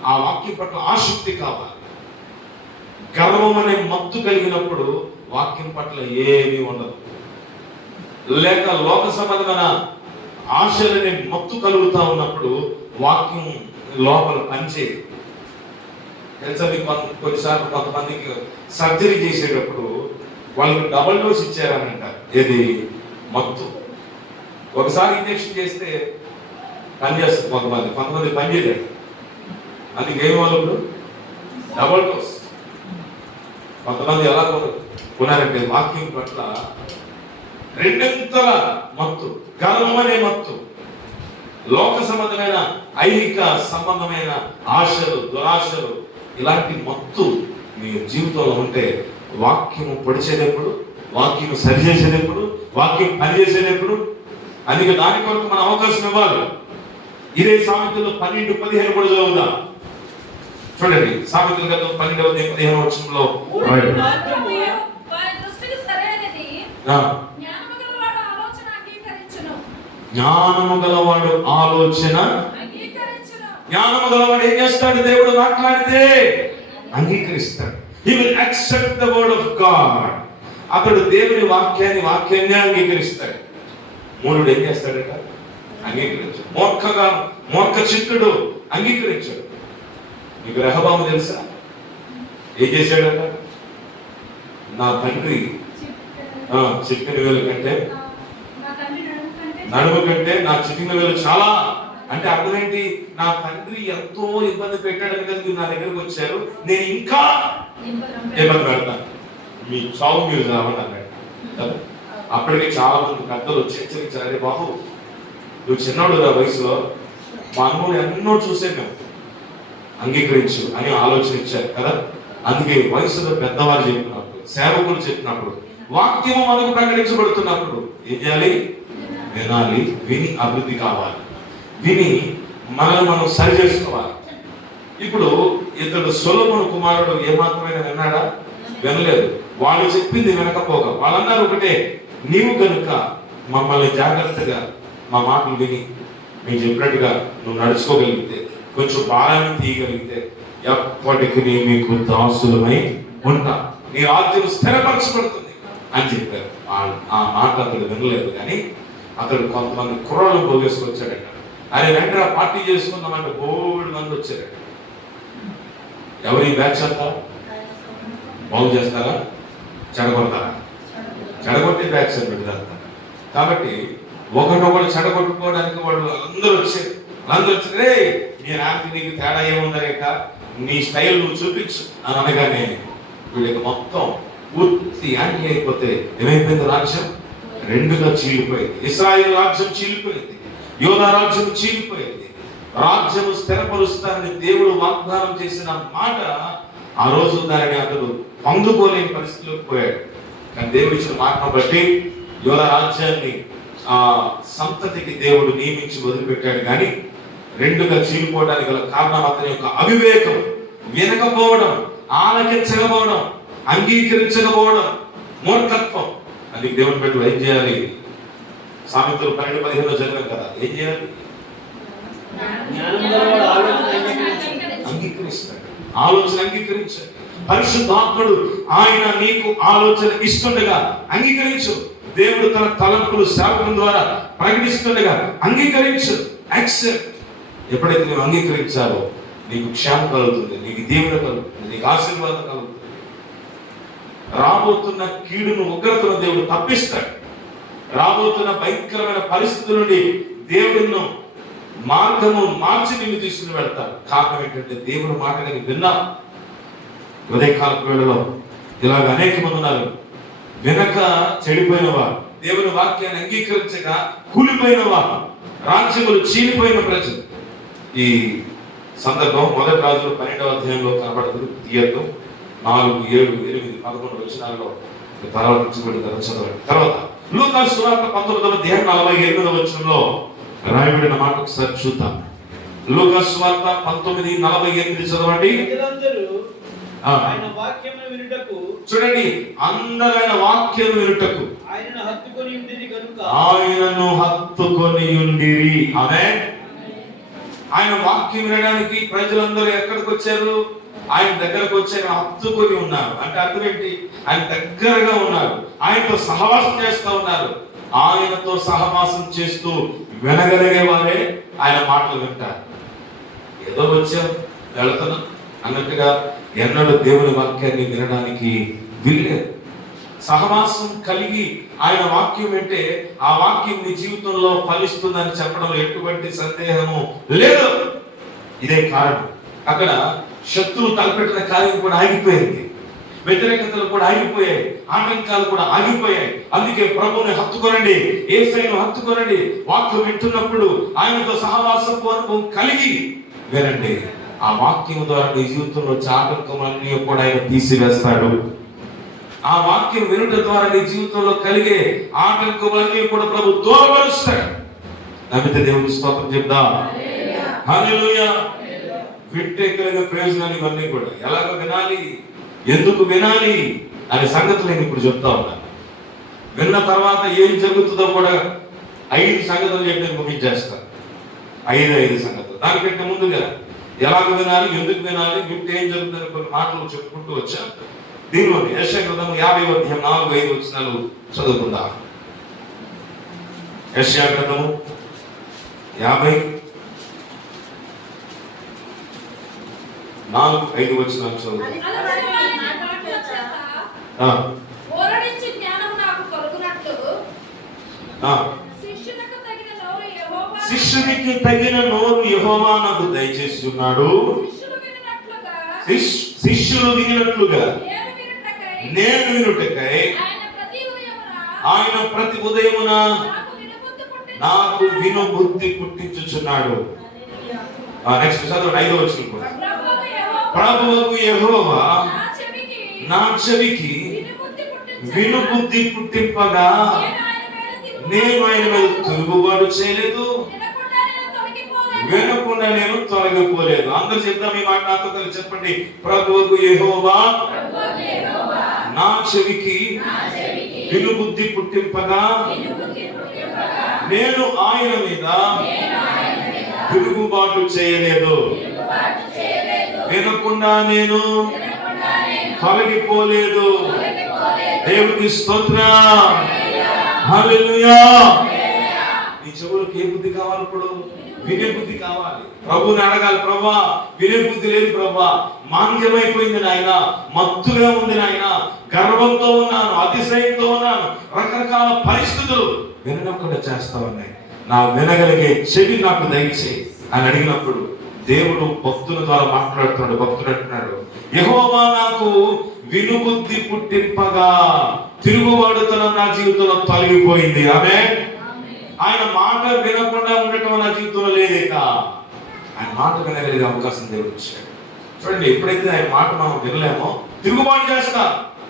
ఆ వాక్యం పట్ల ఆసక్తి కావాలి. గర్వం అనే మత్తు కలిగినప్పుడు వాక్యం పట్ల ఏమీ ఉండదు. లేక లోక సంబంధమైన ఆశలనే మత్తు కలుగుతా ఉన్నప్పుడు వాక్యం లోపల పనిచేయదు. తెలుసా మీకు? కొన్నిసార్లు కొంతమందికి సర్జరీ చేసేటప్పుడు వాళ్ళకి డబుల్ డోస్ ఇచ్చారని అంటారు. ఏది? మత్తు. ఒకసారి ఇంజక్షన్ చేస్తే పనిచేస్తుంది కొంతమంది పనిచేయలేదు. అందుకే ఏమి వాళ్ళు డబుల్ డోస్. కొంతమంది ఎలా కొన్నారంటే వాక్యం పట్ల రెండింతల మత్తు, గర్వం అనే మత్తు, లోక సంబంధమైన ఐహిక సంబంధమైన ఆశలు, దురాశలు, ఇలాంటి మత్తు మీ జీవితంలో ఉంటే వాక్యము పొడిచేటప్పుడు, వాక్యము సరిచేసేటప్పుడు, వాక్యం పనిచేసేటప్పుడు, అందుకే దాని కొరకు మనం అవకాశం ఇవ్వాలి. ఇదే సామెతలు 12:15 కూడా చదువుదాం. చూడండి, సామెతల గ్రంథం 12:15 వచనంలో జ్ఞానము గలవాడు ఆలోచన, జ్ఞానము గలవాడు ఏం చేస్తాడు? దేవుడు మాట్లాడితే అంగీకరిస్తాడు. He will accept the word of God. అతడు దేవుని వాక్యాన్ని అంగీకరిస్తాడు. మూఢుడు ఏం చేస్తాడట? అంగీకరించాడు. మూర్ఖ చిత్తుడు అంగీకరించాడు. మీకు రెహబాము తెలుసా? ఏం చేశాడట? నా తండ్రి చిటికిన వేలు కంటే, నడుము కంటే నా చిటికిన వేలు చాలా. అంటే అర్థం ఏంటి? నా తండ్రి ఎంతో ఇబ్బంది పెట్టాడని కదా నా దగ్గరకు వచ్చారు, నేను ఇంకా ఇబ్బంది పెడతాను, మీ చావు మీరు రావని అన్నాడు. అప్పటికే చాలా మంది పెద్దలు వచ్చి హెచ్చరించారు, అరే బాబు నువ్వు చిన్నోడు రా వయసులో, మా అనుభవం ఎన్నో చూసే మేము, అంగీకరించు అని ఆలోచన ఇచ్చారు కదా. అందుకే వయసులో పెద్దవారు చెప్పినప్పుడు, సేవకులు చెప్పినప్పుడు, వాక్యము మనకు ప్రకటించబడుతున్నప్పుడు ఏం చేయాలి? వినాలి. విని అభివృద్ధి కావాలి. విని మనల్ని మనం సరి చేసుకోవాలి. ఇప్పుడు ఇతడు సొలొమోను కుమారుడు ఏమాత్రమైనా విన్నాడా? వినలేదు. వాళ్ళు చెప్పింది వినకపోగా వాళ్ళన్నారు ఒకటే, నీవు కనుక మమ్మల్ని జాగ్రత్తగా మా మాటలు విని మేము చెప్పినట్టుగా నువ్వు నడుచుకోగలిగితే, కొంచెం భారాన్ని తీయగలిగితే ఎప్పటికీ మీకు దాసులమై ఉంటా, నీ రాజ్యం స్థిరపరచబడుతుంది అని చెప్పారు. ఆ మాట అతడు వినలేదు. కానీ అతడు కొంతమంది కుర్రలు పోగేసుకొచ్చాడట. అరే వెంటనే పార్టీ చేసుకుందామంటే బోల్డ్ మంది వచ్చారట. ఎవరి బ్యాచ్ అంతా బాగు చేస్తారా? చెడగొడతారా? చెడగొట్టే బ్యాచ్ అని పెడతారు. కాబట్టి ఒకటొకటి చెడగొట్టుకోవడానికి వాళ్ళు అందరూ వచ్చారు. రే నీ నాకు నీకు తేడా ఏముందరేక, నీ స్టైల్ నువ్వు చూపించు అని అనగానే వీళ్ళకి మొత్తం పూర్తి యాంటీ అయిపోతే ఏమైపోయింది? రాజ్యం రెండుగా చీలిపోయింది. ఇశ్రాయేలు రాజ్యం చీలిపోయింది, యోధా రాజ్యం చీలిపోయింది. రాజ్యము స్థిరపరుస్తానని దేవుడు వాగ్దానం చేసిన మాట ఆ రోజు దానిని అతడు పొందుకోలేని పరిస్థితిలోకి పోయాడు. కానీ దేవుడు ఇచ్చిన మాటను బట్టి యోధ రాజ్యాన్ని ఆ సంతతికి దేవుడు నియమించి వదిలిపెట్టాడు. కానీ రెండుగా చీలిపోవడానికి గల కారణం అతని యొక్క అవివేకం, వినకపోవడం, ఆలకించకపోవడం, అంగీకరించకపోవడం, మూర్ఖత్వం. అందుకే దేవుని పెట్టు ఏం చేయాలి? సామెతలు 12:15 చదివాం కదా, ఏం చేయాలి? అంగీకరిస్తాడు. ఆలోచన అంగీకరించాలి. పరిశుద్ధాత్ముడు ఆయన నీకు ఆలోచన ఇస్తుండగా అంగీకరించు. దేవుడు తన తలంపులు సేవకుల ద్వారా ప్రకటిస్తుండగా అంగీకరించు. యాక్సెప్ట్. ఎప్పుడైతే నువ్వు అంగీకరించాలో నీకు క్షేమం కలుగుతుంది, నీకు దీవెన కలుగుతుంది, నీకు ఆశీర్వాదం కలుగుతుంది. రాబోతున్న కీడును, ఉగ్రతను దేవుడు తప్పిస్తాడు. రాబోతున్న భయంకరమైన పరిస్థితుల నుండి దేవుడిను మార్గము మార్చి నిన్ను తీసుకుని వెళ్తాడు. కారణం ఏంటంటే దేవుని మాట నీకు విన్నా. ఉదయకాల వేళలో ఇలాగ అనేక మంది ఉన్నారు, వెనక చెడిపోయిన వారు, దేవుని వాక్యాన్ని అంగీకరించక కూలిపోయిన వారు, రాజ్యములు చీలిపోయిన ప్రజలు. ఈ సందర్భం 1 రాజులు 12వ అధ్యాయంలో కనబడుతుంది. తీయద్దు. 4, 7, 8, 11 వచనాల్లో పరామర్శించబడిన చదవండి. తర్వాత లూకా సువార్త 19వ అధ్యాయం 48వ వచనంలో రాయబడిన మాట ఒకసారి చూద్దాం. లూకా సువార్త 19:48 చదవండి. చూడండి, అందరూ ఆయన వాక్యం వినుటకు ఆయనను హత్తుకొని ఉండిరి. ఆమేన్. ఆయన వాక్యం వినడానికి ప్రజలందరూ ఎక్కడికి వచ్చారు? ఆయన దగ్గరకు వచ్చి ఆయన హత్తుకొని ఉన్నారు. అంటే అర్థం ఏంటి? ఆయన దగ్గరగా ఉన్నారు, ఆయనతో సహవాసం చేస్తూ ఉన్నారు. ఆయనతో సహవాసం చేస్తూ వినగలిగే వారే ఆయన మాటలు వింటారు. ఏదో వచ్చాం వెళుతున్నాం అన్నట్టుగా ఎన్నడూ దేవుని వాక్యాన్ని వినడానికి వీల్లేదు. సహవాసం కలిగి ఆయన వాక్యం వింటే ఆ వాక్యం నీ జీవితంలో ఫలిస్తుందని చెప్పడంలో ఎటువంటి సందేహము లేదు. ఇదే కారణం. అక్కడ శత్రువు తలపెట్టిన కార్యం కూడా ఆగిపోయింది, వ్యతిరేకతలు కూడా ఆగిపోయాయి, ఆటంకాలు కూడా ఆగిపోయాయి. అందుకే ప్రభువుని హత్తుకోనండి, యేసయ్యను హత్తుకోనండి. వాక్యం వింటున్నప్పుడు ఆయనతో సహవాసపు అనుభవం కలిగి వినండి. ఆ వాక్యం ద్వారా నీ జీవితంలో ఆటంకములన్నీ కూడా ఆయన తీసివేస్తాడు. ఆ వాక్యం వినుట ద్వారా నీ జీవితంలో కలిగే ఆటంకములన్నీ కూడా ప్రభు దూరపరుస్తాడు. నమ్మితే దేవుని స్తోత్రం చెప్దాం. హల్లెలూయా. వింటే కలిగే ప్రయోజనాలు ఇవన్నీ కూడా ఎలాగ వినాలి, ఎందుకు వినాలి అనే సంగతులు నేను ఇప్పుడు చెప్తా ఉన్నాను. విన్న తర్వాత ఏం జరుగుతుందో కూడా 5 సంగతులు చెప్పి ముగించేస్తాను. 5 సంగతులు. దానికంటే ముందుగా ఎలాగ వినాలి, ఎందుకు వినాలి, వింటే ఏం జరుగుతుందని కొన్ని మాటలు చెప్పుకుంటూ వచ్చాను. దీనిలోని యెషయా గ్రంథం 50వ అధ్యాయం 4-5 వచనాలు చదువుకుందాం. యెషయా గ్రంథము 50:4-5 వచనాలు చదువుకుందాం. శిష్యునికి తగిన నోరు యెహోవా నాకు దయచేసి ఉన్నాడు. శిష్యులు వినినట్లుగా నేను వినుటకై ఆయన ప్రతి ఉదయమున నాకు వినుబుద్ధి పుట్టించుచున్నాడు. నెక్స్ట్ చదవండి 5వ వచనం కూడా. ప్రభువుకు యెహోవా నా చెవికి వినుబుద్ధి పుట్టింపగా నేను ఆయన మీద తిరుగుబాటు చేయలేదు, వినకుండా నేను తొలగిపోలేదు. అందరూ చెప్తాం ఈ మాట నాతో కలిసి చెప్పండి. ప్రభువుకు యెహోవా నా చెవికి వినుబుద్ధి పుట్టింపగా నేను ఆయన మీద తిరుగుబాటు చేయలేదు, వినకుండా నేను తొలగిపోలేదు. దేవునికి స్తోత్రం. హల్లెలూయా. నీ చెవులకు ఏ బుద్ధి కావాలి? ఇప్పుడు వినే బుద్ధి కావాలి. ప్రభువుని అడగాలి. ప్రభువా, వినే బుద్ధి లేదు ప్రభువా, మాంద్యమైపోయింది నాయన, మత్తుగా ఉంది నాయన, గర్వంతో ఉన్నాను, అతిశయంతో ఉన్నాను, రకరకాల పరిస్థితులు వినకుండా చేస్తా ఉన్నాయి, నా వినగలిగే చెవి నాకు దయచేయి అని అడిగినప్పుడు దేవుడు భక్తుల ద్వారా మాట్లాడుతున్నాడు. భక్తుడు అంటున్నాడు, యెహోవా నాకు వినుబుద్ధి పుట్టింపగా తిరుగుబాటుతనం నా జీవితంలో తొలగిపోయింది. ఆమేన్. ఆయన మాట వినకుండా ఉండటం నా జీవితంలో లేదేక ఆయన మాట వినగలిగే అవకాశం దేవుడు ఇచ్చాడు. చూడండి, ఎప్పుడైతే ఆయన మాట మనం వినలేమో తిరుగుబాటు చేస్తా,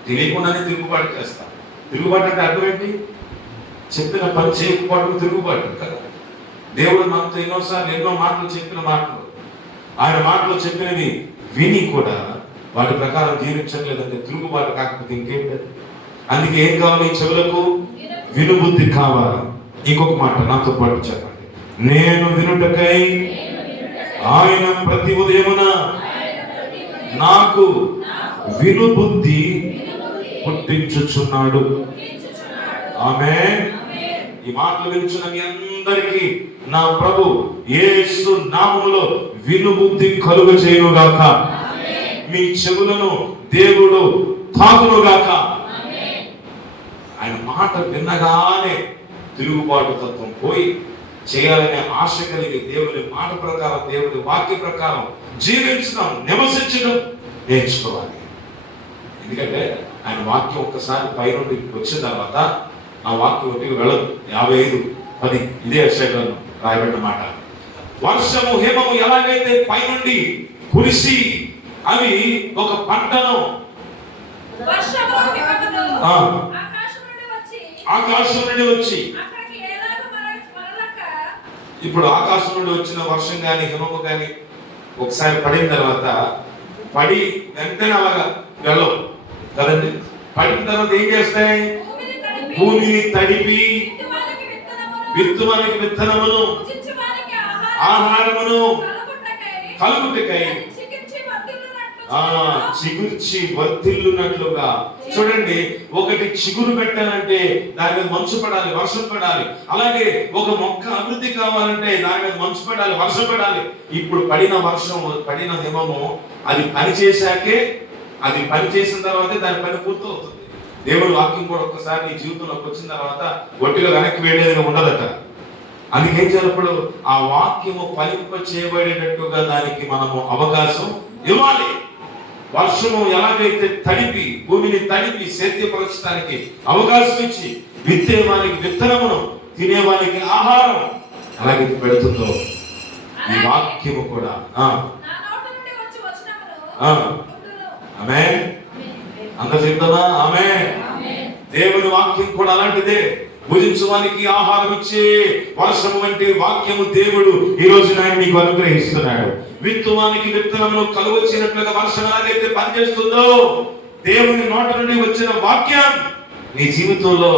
తెలియకుండానే తిరుగుబాటు చేస్తా. తిరుగుబాటు అంటే అర్థం ఏంటి? చెప్పిన పని చేయకపోవడం తిరుగుబాటు కదా. దేవుడు మనతో ఎన్నోసార్లు ఎన్నో మాటలు చెప్పిన మాటలు, ఆయన మాటలు చెప్పినవి విని కూడా వాటి ప్రకారం జీవించట్లేదంటే తిరుగుబాటు కాకపోతే ఇంకేంటి? అందుకే ఏం కావాలి? చెవులకు వినుబుద్ధి కావాలి. ఇంకొక మాట నాతో పాటు చెప్పండి. నేను వినుటకై ఆయన ప్రతి ఉదయమున నాకు వినుబుద్ధి పుట్టించుచున్నాడు. ఆమేన్. ఈ మాటలు వినుచున్న మీ అందరికీ నా ప్రభు యేసు నామములో వినుబుద్ధి కలుగ చేయునుగాక. మీ చెవులను దేవుడు తాకునుగాక. ఆయన మాట విన్నగానే తిరుగుబాటు తత్వం పోయి చేయాలనే ఆశ కలిగి దేవుని మాట ప్రకారం, దేవుని వాక్య ప్రకారం జీవించడం, నివసించడం నేర్చుకోవాలి. ఎందుకంటే ఆయన వాక్యం ఒక్కసారి పైనుండి వచ్చిన తర్వాత ఆ వాక్యం ఒకటి వెళ్ళదు. 55:10 ఇదే అక్షరంలో రాయబడిన మాట. వర్షము హేమము ఎలాగైతే పైనుండి కురిసి అవి ఒక పంటను ఆకాశం నుండి వచ్చి, ఇప్పుడు ఆకాశం నుండి వచ్చిన వర్షం కానీ హిమము కానీ ఒకసారి పడిన తర్వాత పడి వెంటనే అలాగా వెళ్ళవు కదండి. పడిన తర్వాత ఏం చేస్తాయి? భూమిని తడిపి విత్తువానికి విత్తనమును ఆహారమును కలుగుటకై చిగుర్చి వర్ధిల్లునట్లుగా. చూడండి, ఒకటి చిగురు పెట్టాలంటే దాని మీద మంచు పడాలి, వర్షం పడాలి. అలాగే ఒక మొక్క అభివృద్ధి కావాలంటే దాని మీద మంచు పడాలి, వర్షం పడాలి. ఇప్పుడు పడిన వర్షం, పడిన హిమము అది పని చేశాకే, అది పని చేసిన తర్వాతే దాని పని పూర్తవుతుంది. దేవుడు వాక్యం కూడా ఒక్కసారి నీ జీవితంలోకి వచ్చిన తర్వాత ఒట్టిగా వెనక్కి వెళ్ళేదిగా ఉండదట. అందుకేం చేయాలప్పుడు ఆ వాక్యము ఫలింప చేయబడేటట్టుగా దానికి మనము అవకాశం ఇవ్వాలి. వర్షము ఎలాగైతే తడిపి భూమిని తడిపి సేద్యపరచడానికి అవకాశం ఇచ్చి విత్తేవానికి విత్తనమును, తినేవానికి ఆహారం ఎలాగైతే పెడుతుందో ఈ వాక్యము కూడా. ఆమేన్. అంత చెప్తానా? ఆమేన్. దేవుని వాక్యం కూడా అలాంటిదే. భుజించువానికి ఆహారం ఇచ్చే వర్షము వంటి వాక్యము దేవుడు ఈ రోజు నీకు అనుగ్రహిస్తున్నాడు. విత్తువానికి విత్తనమును కలుగొచ్చినట్లుగా వర్షం ఎలాగైతే పనిచేస్తుందో దేవుని నోట నుండి వచ్చిన వాక్యం నీ జీవితంలో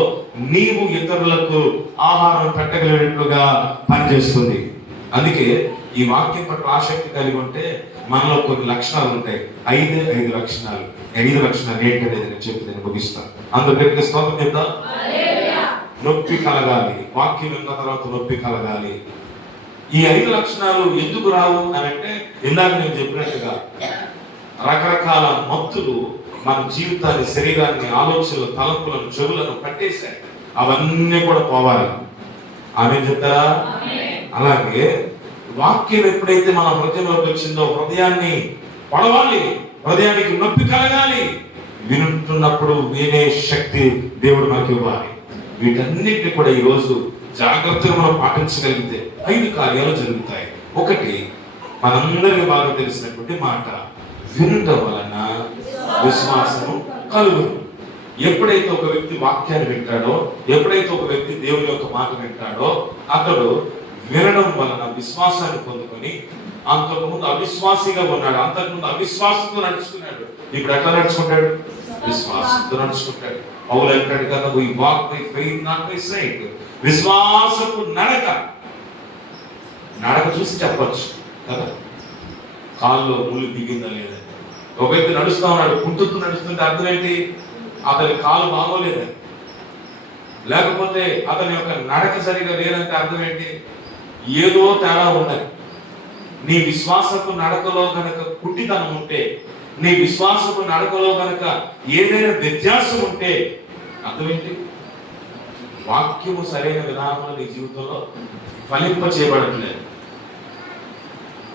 నీవు ఇతరులకు ఆహారం పెట్టగలిగినట్లుగా పనిచేస్తుంది. అందుకే ఈ వాక్యం పట్ల ఆసక్తి కలిగి ఉంటే మనలో కొన్ని లక్షణాలు ఉంటాయి. 5 లక్షణాలు. 5 లక్షణాలు ఏంటనేది నేను చెప్పి నేను ముగిస్తాను. అందరికీ స్తోత్రం చెప్తాం. నొప్పి కలగాలి. వాక్యం విన్న తర్వాత నొప్పి కలగాలి. ఈ 5 లక్షణాలు ఎందుకు రావు అని అంటే, ఇందాక నేను చెప్పినట్టుగా రకరకాల మత్తులు మన జీవితాన్ని, శరీరాన్ని, ఆలోచనలు, తలంపులను, చెవులను పట్టేశాయి. అవన్నీ కూడా పోవాలి. ఆమె చెప్తారా? అలాగే వాక్యం ఎప్పుడైతే మన హృదయంలోకి వచ్చిందో హృదయాన్ని పడవాలి, హృదయానికి నొప్పి కలగాలి. వింటున్నప్పుడు వినే శక్తి దేవుడు మనకి ఇవ్వాలి. వీటన్నిటిని కూడా ఈరోజు జాగ్రత్తగా మనం పాటించగలిగితే 5 కార్యాలు జరుగుతాయి. ఒకటి, మనందరికీ బాగా తెలిసినటువంటి మాట, వినుట వలన విశ్వాసము కలుగును. ఎప్పుడైతే ఒక వ్యక్తి వాక్యాన్ని వింటాడో, ఎప్పుడైతే ఒక వ్యక్తి దేవుని యొక్క మాట వింటాడో, అతడు వినడం వలన విశ్వాసాన్ని పొందుకొని, అంతకుముందు అవిశ్వాసిగా ఉన్నాడు, అంతకుముందు అవిశ్వాసంతో నడుచుకున్నాడు, ఇప్పుడు ఎట్లా నడుచుకుంటాడు? విశ్వాసంతో నడుచుకుంటాడు. పౌలు అంటాడు కదా, we walk by faith not by sight. విశ్వాసపు నడక చూసి చెప్పచ్చు కదా, కాల్లో ముళ్ళు దిగిందా లేదా. ఒక వ్యక్తి నడుస్తా ఉన్నాడు, కుంటుతూ నడుస్తుంటే అర్థం ఏంటి? అతని కాలు బాగోలేదని, లేకపోతే అతని యొక్క నడక సరిగా లేదంటే అర్థం ఏంటి? ఏదో తేడా ఉన్నది. నీ విశ్వాసపు నడకలో కనుక కుంటితనం ఉంటే, నీ విశ్వాసపు నడకలో కనుక ఏదైనా వ్యత్యాసం ఉంటే అర్థం ఏంటి? వాక్యము సరైన విధానంలో నీ జీవితంలో ఫలింప చేయబడట్లేదు.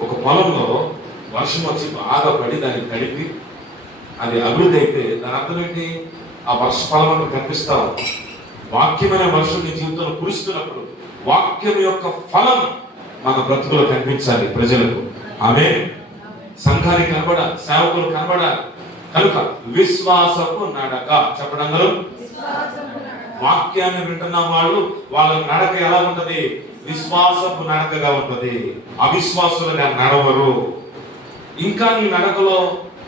ఒక పొలంలో వర్షం వచ్చి బాగా పడి దాన్ని తడిపి అది అభివృద్ధి అయితే దాని అర్థం ఏంటి? ఆ వర్ష ఫలం కనిపిస్తావు. వాక్యమైన వర్షం నీ జీవితంలో కురుస్తున్నప్పుడు వాక్యం యొక్క ఫలం మన బ్రతుకులో కనిపించాలి ప్రజలకు. ఆమేన్. సంఘానికి కనబడాలి, సేవకులు కనబడాలి. కనుక విశ్వాసపు నడక చెప్పడం వాక్యాన్ని వింటున్న వాళ్ళు వాళ్ళ నడక ఎలా ఉంటది? విశ్వాసపు నడకగా ఉంటది. అవిశ్వాసులుగా నడవరు. ఇంకా నీ నడకలో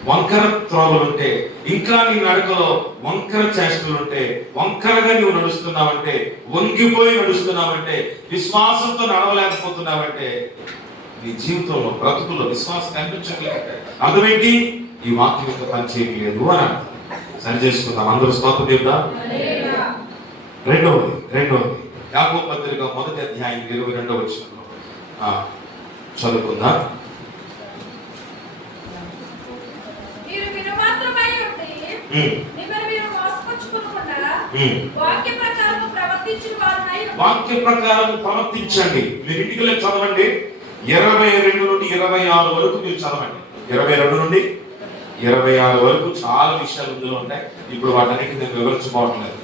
వంకర త్రోవలుంటే, ఇంకా నీ నడకలో వంకర చేష్టలుంటే, వంకరగా నువ్వు నడుస్తున్నావంటే, వంగిపోయి నడుస్తున్నావంటే, విశ్వాసంతో నడవలేకపోతున్నావంటే, నీ జీవితంలో బ్రతుకుల్లో విశ్వాసం కనిపించట్లేదు. అర్థమేంటి? ఈ వాక్యం ఇంకా పనిచేయలేదు అని అర్థం. సరి చేసుకుందాం అందరూ. స్తోత్రం చెప్దాం. రెండవది యాకోబు పత్రిక 1వ అధ్యాయం 22వ వచనంలో చదువుకుందాం. వాక్య ప్రకారం ప్రవర్తించండి. మీరు ఇంటికి వెళ్ళి చదవండి. 22 నుండి 26 వరకు మీరు చదవండి. 22 నుండి 26 వరకు చాలా విషయాలు ఇందులో ఉంటాయి. ఇప్పుడు వాటన్నిటిని నేను వివరించుకోవట్లేదు.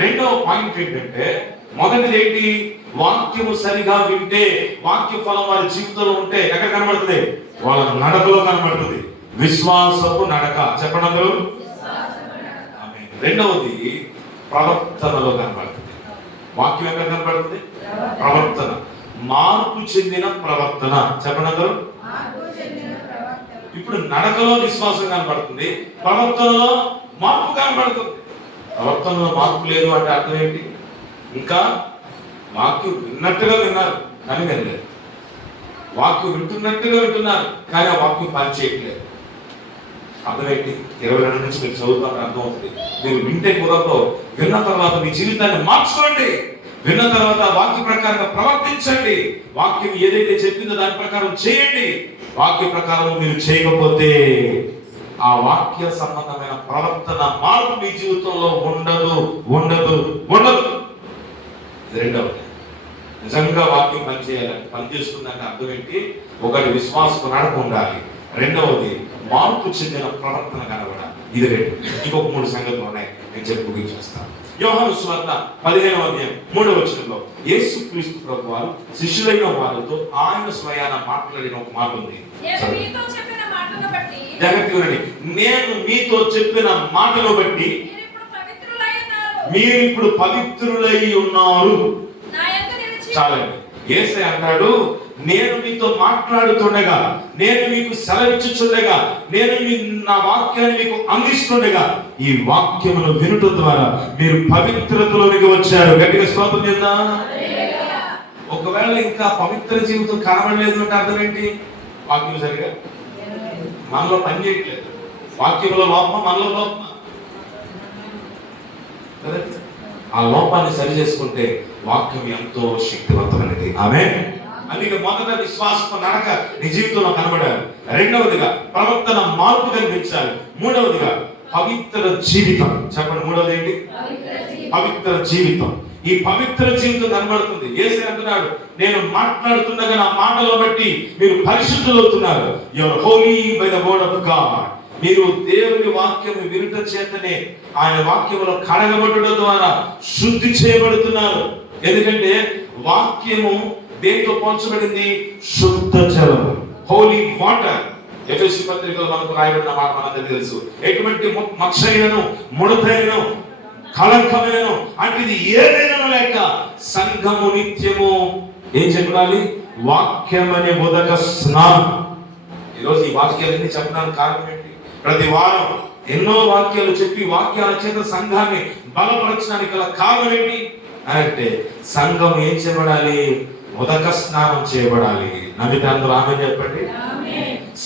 రెండవ పాయింట్ ఏంటంటే, మొదటిది ఏంటి? వాక్యము సరిగా వింటే వాక్య ఫలం వారి జీవితంలో ఉంటే ఎక్కడ కనబడుతుంది? వాళ్ళ నడకలో కనబడుతుంది. విశ్వాసపు నడక. చెప్పండి అందరూ. రెండవది ప్రవర్తనలో కనబడుతుంది. వాక్యం ఎక్కడ కనబడుతుంది? ప్రవర్తన. మార్పు చెందిన ప్రవర్తన. చెప్పండి అందరూ. ఇప్పుడు నడకలో విశ్వాసం కనబడుతుంది, ప్రవర్తనలో మార్పు కనబడుతుంది. ప్రవర్తనలో మార్పు లేదు అంటే అర్థం ఏంటి? ఇంకా వాక్యం విన్నట్టుగా విన్నారు కానీ వినలేదు. వాక్యం వింటున్నట్టుగా వింటున్నారు కానీ ఆ వాక్యం పని చేయట్లేదు. అర్థమేంటి? 22 నుంచి మీరు చదువుతామని అర్థం అవుతుంది. మీరు వింటే కుదరదు. విన్న తర్వాత మీ జీవితాన్ని మార్చుకోండి. విన్న తర్వాత వాక్య ప్రకారంగా ప్రవర్తించండి. వాక్యం ఏదైతే చెప్పిందో దాని ప్రకారం చేయండి. వాక్య ప్రకారం మీరు చేయకపోతే ఆ వాక్య సంబంధమైన ప్రవర్తన మార్పు మీ జీవితంలో ఉండదు. రెండవది, నిజంగా వాక్యం పనిచేయాలని పనిచేస్తుందంటే అర్థం ఏంటి? ఒకటి విశ్వాసం నడక ఉండాలి. రెండవది మార్పు చెందిన ప్రవర్తన కనబడాలి. ఇది రెండు. ఇంకొక 3 సంగతులు ఉన్నాయి, నేను చెప్పి ముగించేస్తాను. యోహాను సువార్త 15వ అధ్యాయం 3వ వచనంలో యేసుక్రీస్తు ప్రభువు వారు శిష్యులైన వారితో ఆయన స్వయాన మాట్లాడిన ఒక మాట ఉంది. నేను మీతో చెప్పిన మాటను బట్టి మీరు ఇప్పుడు పవిత్రులై ఉన్నారు. చాలండి. యేసయ్య అంటాడు, నేను మీతో మాట్లాడుతుండగా, నేను మీకు సెలవిచ్చుచుండగా, నేను నా వాక్యాన్ని మీకు అందిస్తుండగా, ఈ వాక్యమును వినుట ద్వారా మీరు పవిత్రతలోనికి వచ్చారు. గట్టిగా స్తోత్రం చేద్దాం. ఒకవేళ ఇంకా పవిత్ర జీవితం కనబడలేదు అంటే అర్థం ఏంటి? వాక్యం సరిగా మనలో పని చేయట్లేదు. వాక్యంలో లోపం, మనలో లోపం. ఆ లోపాన్ని సరి చేసుకుంటే వాక్యం ఎంతో శక్తివంతమైనది. ఆమేన్. అందుకే మొదట విశ్వాసపు నడక నీ జీవితంలో కనబడాలి. రెండవదిగా ప్రవర్తన మార్పు కనిపించాలి. మూడవదిగా పవిత్ర జీవితం. చెప్పండి, మూడవది ఏంటి? పవిత్ర జీవితం. ఈ పవిత్ర జీవితం కనబడుతుంది. యేసయ్య అంటున్నాడు, నేను మాట్లాడుతుండగా నా మాటలో బట్టి మీరు పరిశుద్ధులవుతున్నారు. You are holy by the word of God. మీరు దేవుని వాక్యము వినుట చేతనే, ఆయన వాక్యములో కడగబడడం ద్వారా శుద్ధి చేయబడుతున్నారు. ఎందుకంటే వాక్యము దేంతో పోల్చబడింది? శుద్ధ జలము, హోలీ వాటర్. ఎఫెసీ పత్రికలో మనకు రాయబడిన మాట మనందరికీ తెలుసు. ఎటువంటి మచ్చైనను, ముడతైనను, కళంకమైనను అంటే ఇది ఏదైనా లేక సంఘము నిత్యము ఏం చెప్పాలి? వాక్యం అనే ఉదక స్నానం. ఈరోజు ఈ వాక్యాలన్నీ చెప్పడానికి కారణం ఏంటి? ప్రతి వారం ఎన్నో వాక్యాలు చెప్పి వాక్యాల చేత సంఘాన్ని బలపరచడానికి గల కారణం ఏంటి అంటే, సంఘం ఏం చేయబడాలి? ఉదక స్నానం చేయబడాలి. నమ్మితే అందరూ ఆమేన్ చెప్పండి.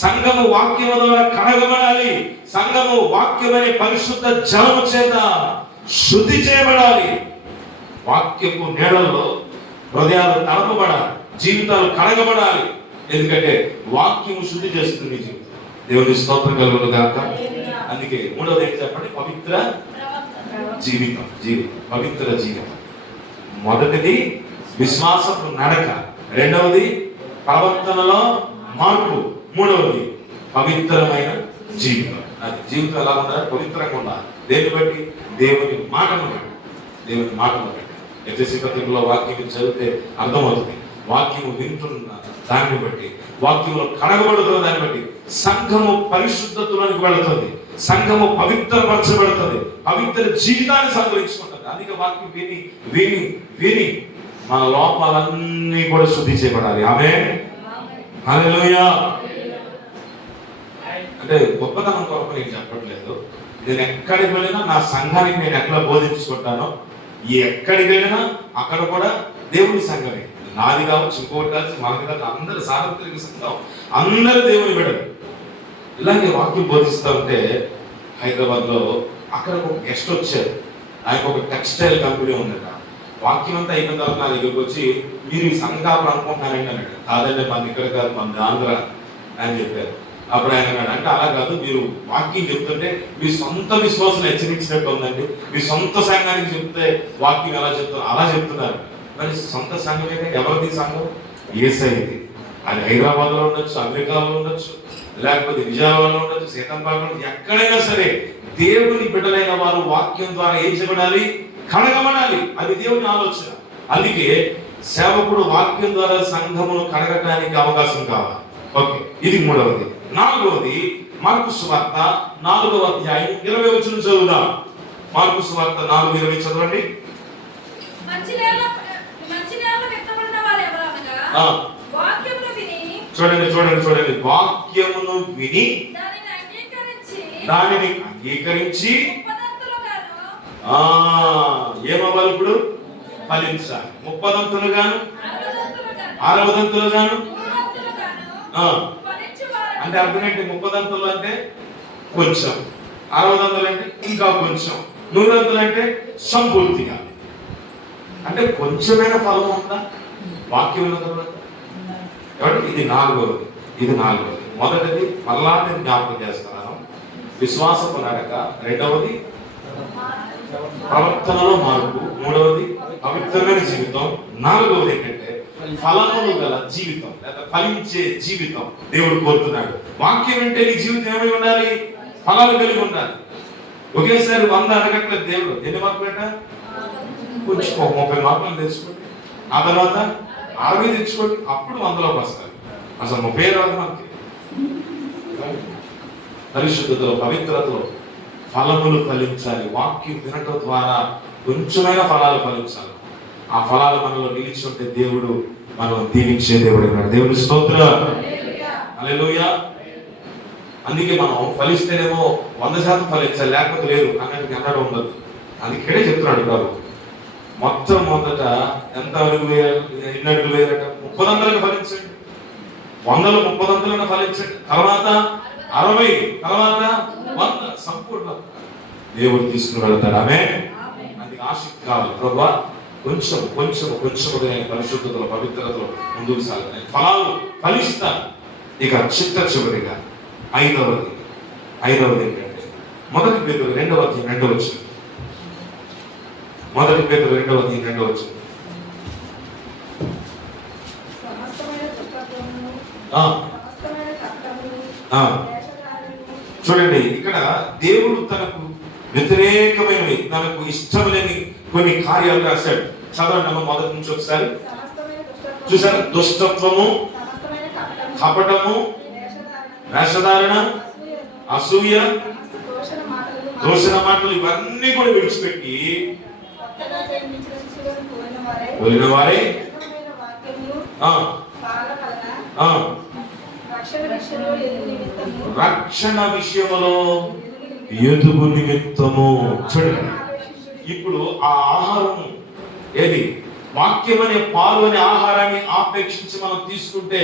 సంఘము వాక్యము ద్వారా కడగబడాలి. సంఘము వాక్యమనే పరిశుద్ధ జలము చేత శుద్ధి చేయబడాలి. వాక్యపు నీడల్లో హృదయాలు తడపబడాలి, జీవితాలు కడగబడాలి. ఎందుకంటే వాక్యము శుద్ధి చేస్తుంది జీవితం. దేవుని స్తోత్రం కలుగును గాక. అందుకే మూడవది ఏంటి చెప్పండి? పవిత్ర జీవితం. పవిత్ర జీవితం. మొదటిది విశ్వాసపు నడక, రెండవది ప్రవర్తనలో మార్పు, మూడవది పవిత్రమైన జీవితం. అది జీవితం ఎలా ఉండాలి? పవిత్రంగా ఉండాలి. దేన్ని బట్టి? దేవుని మాటను బట్టి. దేవుని మాటను బట్టి. ఎఫెసీ పత్రికలో వాక్యం చదివితే అర్థమవుతుంది. వాక్యము వింటున్న దాన్ని బట్టి, వాక్యంలో కడగబడుతున్న దాన్ని బట్టి సంఘము పరిశుద్ధతలోనికి వెళుతుంది. సంఘము పవిత్రపరచబడుతుంది, పవిత్ర జీవితాన్ని సంతరించుకుంటుంది. అందుకే వాక్యం విని విని విని మన లోపాలన్నీ కూడా శుద్ధి చేయబడాలి. ఆమేన్, హల్లెలూయా. అంటే గొప్పతనం కొరకు నేను చెప్పట్లేదు. నేను ఎక్కడికి వెళ్ళినా నా సంఘానికి నేను ఎట్లా బోధించుకుంటానో, ఎక్కడికి వెళ్ళినా అక్కడ కూడా దేవుని సంఘమే. నాది కావచ్చు, ఇంకోటి కావచ్చు, మనది కావచ్చు, అందరు సార్వత్రిక సంఘం, అందరూ దేవుని బిడ్డలు. ఇలాగే వాక్యం బోధిస్తూ ఉంటే హైదరాబాద్లో అక్కడ ఒక గెస్ట్ వచ్చారు. ఆయనకు ఒక టెక్స్టైల్ కంపెనీ ఉందట. వాక్యం అంతా అయిపోయిన తర్వాత నా దగ్గరికి వచ్చి, మీరు ఈ సంఘాలు అనుకుంటున్నారండి అన్నాడు. కాదండి, మన ఇక్కడ కాదు, మన ఆంధ్ర అని చెప్పారు. అప్పుడు ఆయన అన్నాడు, అంటే అలా కాదు, మీరు వాక్యం చెప్తుంటే మీ సొంత విశ్వాసం హెచ్చరించినట్టు ఉందండి. మీ సొంత సంఘానికి చెప్తే వాక్యం ఎలా చెప్తున్నారు, అలా చెప్తున్నారు. మరి సొంత సంఘమే, ఎవరిది సంఘం? యేసయ్యది. అది హైదరాబాద్లో ఉండొచ్చు, అమెరికాలో ఉండొచ్చు, లేకపోతే విజయవాడలో ఉండొచ్చు, సీతంపాటలో, ఎక్కడైనా సరే దేవుని బిడ్డలైన వారు వాక్యం ద్వారా ఏం చేయబడాలి? కడగబడాలి. అది దేవుని ఆలోచన. అందుకే సేవకుడు వాక్యం ద్వారా సంఘమును కడగటానికి అవకాశం కావాలి. ఓకే, ఇది మూడవది. నాలుగవది, మార్కు సువార్త 4వ అధ్యాయం 20 వచనం చదువుదాం. మార్కు సువార్త 4:20 చదవండి. చూడండి చూడండి చూడండి, వాక్యమును విని దానిని అంగీకరించి ఏమవ్వాలి? ఇప్పుడు ఫలించాలి. 30 గాను 60 గాను. అంటే అర్థం ఏంటి? 30 అంటే కొంచెం, 60 అంటే ఇంకా కొంచెం, 100 అంటే సంపూర్తిగా. అంటే కొంచెమైన ఫలం ఉందా వాక్యం ఉన్న తర్వాత? కాబట్టి ఇది నాలుగవది. మొదటిది మళ్ళా నేను జ్ఞాపకం చేస్తున్నాను, విశ్వాసపు నడక. రెండవది ప్రవర్తనలో మార్పు. మూడవది పవిత్రమైన జీవితం. నాలుగవది ఏంటంటే ఫలములు గల జీవితం, లేదా ఫలించే జీవితం దేవుడు కోరుతున్నాడు. వాక్యం అంటే నీ జీవితం ఏమై ఉండాలి? ఫలాలు కలిగి ఉండాలి. ఒకేసారి 100 అడగట్లేదు దేవుడు. ఎన్ని మార్కులు అంట? కొంచెం 30 మార్కులు తెచ్చుకోండి, ఆ తర్వాత 60 తెచ్చుకోండి, అప్పుడు 100లోకి వస్తారు. అసలు 30 రాదు మనకి. పరిశుద్ధతలో, పవిత్రతలో ఫలములు ఫలించాలి. వాక్యం వినటం ద్వారా కొంచెమైన ఫలాలు ఫలించాలి. ఆ ఫలాలు మనలో నిలిచి ఉంటే దేవుడు మనం దీవించే దేవుడు అన్నాడు. దేవుని స్తోత్రం, హల్లెలూయా. అందుకే మనం ఫలిస్తేనేమో 100% ఫలించాలి, లేకపోతే లేదు అన్నట్టు అన్నాడు ఉండదు. అది ఇక్కడే చెప్తున్నాడు ప్రభు. మొత్తం మొదట ఎంత అడుగు వేయాలి? ఎన్ని అడుగులు వేయాలట? 30 అంతలను ఫలించండి, 100లో 30 అంతలను ఫలించండి, తర్వాత 60, తర్వాత 100 సంపూర్ణ దేవుడు తీసుకుని వెళ్తాడు. ఆమేన్. అది ఆసక్తి కాదు ప్రభు, కొంచెం పరిశుద్ధతలో, పవిత్రతలో ముందుకు సాగుతాయి, ఫలాలు ఫలిస్తాను. ఇక చివరిగా ఐదవది ఏంటంటే 1 పేతురు 2వ అధ్యాయం 2వ వచనం. 1 పేతురు 2వ అధ్యాయం 2వ వచనం. చూడండి, ఇక్కడ దేవుడు తనకు వ్యతిరేకమైనవి, తనకు ఇష్టం లేని కొన్ని కార్యాలు రాశాడు. చదవండి అమ్మ మొదటి నుంచి ఒకసారి. చూసారు? దుష్టత్వము, కపటము, వేషధారణ, అసూయ, దూషణ మాటలు, ఇవన్నీ కూడా విడిచిపెట్టి వెళ్ళిన వారే రక్షణ విషయములో ఎదుగు నిమిత్తము. చూడండి, ఇప్పుడు ఆ ఆహారం ఏది? వాక్యం అనే పాలు అనే ఆహారాన్ని ఆపేక్షించి మనం తీసుకుంటే,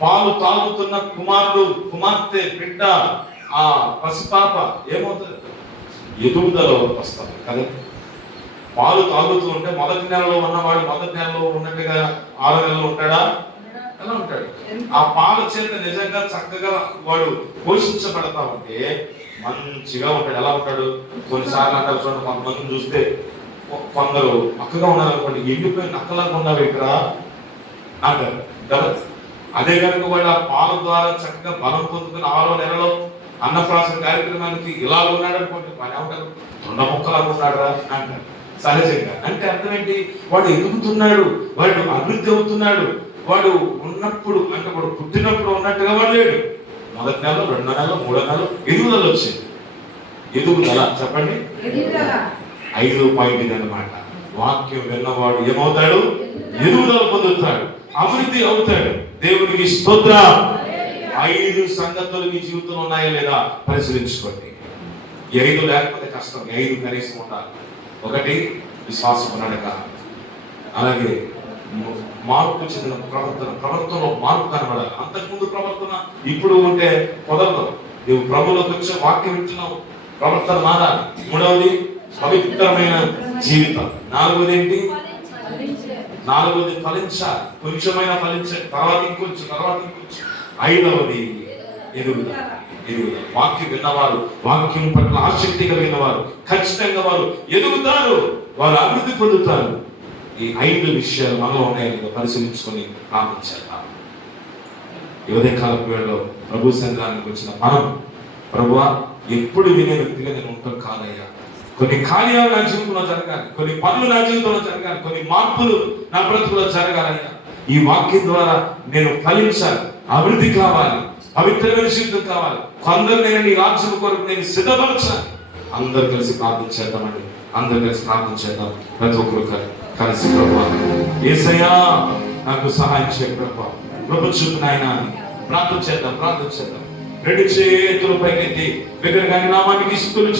పాలు తాగుతున్న కుమారుడు, కుమార్తె, బిడ్డ, ఆ పసిపాప ఏమవుతుంది? ఎదుగుదల వస్తుంది కదా. పాలు తాగుతూ ఉంటే మొదటి నెలలో ఉన్నవాడు మొదటి నెలలో ఉన్నట్టుగా 6 నెలలు ఉంటాడా? ఎలా ఉంటాడు? ఆ పాల చేత నిజంగా చక్కగా వాడు పోషించబడతా ఉంటే మంచిగా ఉంటాడు. ఎలా ఉంటాడు? కొన్నిసార్లు అంటారు చూడండి, కొంతమందిని చూస్తే కొందరు అక్కగా ఉన్నారు అనుకోండి, ఎండిపోయి నక్కలాగా ఉన్నావు ఇక్కడ అంటారు కదా. అదే కనుక వాడు ఆ పాల ద్వారా చక్కగా బలం పొందుకుని 6వ నెలలో అన్నప్రాసన కార్యక్రమానికి ఇలా ఉన్నాడు అనుకోండి, పని ఉంటారు, 2 మొక్కలాగా ఉన్నాడు అంటారు సహజంగా. అంటే అర్థం ఏంటి? వాడు ఎదుగుతున్నాడు, వాడు అభివృద్ధి అవుతున్నాడు. వాడు ఉన్నప్పుడు, అంటే వాడు పుట్టినప్పుడు ఉన్నట్టుగా వాడు లేడు. మొదటి నెలలో, 2వ నెలలో, 3వ నెలలో ఎదుగుదల వచ్చింది. ఎదుగుదల చెప్పండి. 5వ పాయింట్ ఇదన్నమాట. వాక్యం విన్నవాడు ఏమవుతాడు? ఎదుగుదల పొందుతాడు, అభివృద్ధి అవుతాడు. దేవునికి స్తోత్రం. 5 సంగతులు మీ జీవితంలో ఉన్నాయా లేదా పరిశీలించుకోండి. 5 లేకపోతే కష్టం. 5 కనీసం ఉండాలి. 1 విశ్వాసం నడక, అలాగే మార్పు చెందిన ప్రవర్తనలో మార్పు కనబడాలి. అంతకుముందు ప్రవర్తన ఇప్పుడు ఉంటే కుదరదు. నువ్వు ప్రభువులోకి వచ్చే వాక్యం వింటున్నావు, ప్రవర్తన మారాలి. 3వది పవిత్రమైన జీవితం. 4వది ఏంటి? 4వది ఫలించాలి. కొంచెమైనా ఫలించాలి, తర్వాత ఇంకొంచెం, తర్వాత ఇంకొంచెం. 5వది ఎదుగుదల. వాక్యం విన్నవారు, వాక్యం పట్ల ఆసక్తి కలిగిన వారు ఖచ్చితంగా వారు ఎదుగుతారు, వారు అభివృద్ధి పొందుతారు. ఈ 5 విషయాలు మనలో ఉన్నాయని పరిశీలించుకొని ప్రార్థించేద్దాం. ఈ ఉదయకాల వేళలో ప్రభు సంఘానికి వచ్చిన మనం, ప్రభువా ఎప్పుడు వినే వ్యక్తిగా నేను ఉంటాం కాదయ్యా. కొన్ని కార్యాలు నా జీవితంలో జరగాలి, కొన్ని పనులు నా జీవితంలో జరగాలి, కొన్ని మార్పులు నా బ్రతుకులో జరగాలయ్యా. ఈ వాక్యం ద్వారా నేను ఫలించాలి, అభివృద్ధి కావాలి, పవిత్రమైన జీవితం కావాలి. కొందరు నేను నీ రాజ్యం కొరకు నేను సిద్ధపరచాలి. అందరు కలిసి ప్రార్థించేద్దామండి. అందరు కలిసి ప్రార్థించేద్దాం. ప్రతి ఒక్కరు కలిసి ప్రభువా యేసయ్యా నాకు సహాయం చేయ ప్రభువా, ప్రభు చూపు నాయనా అని ప్రార్థన చేద్దాం. 2 చేతుల పైకెత్తి దగ్గరగా నామానికి స్తుతులు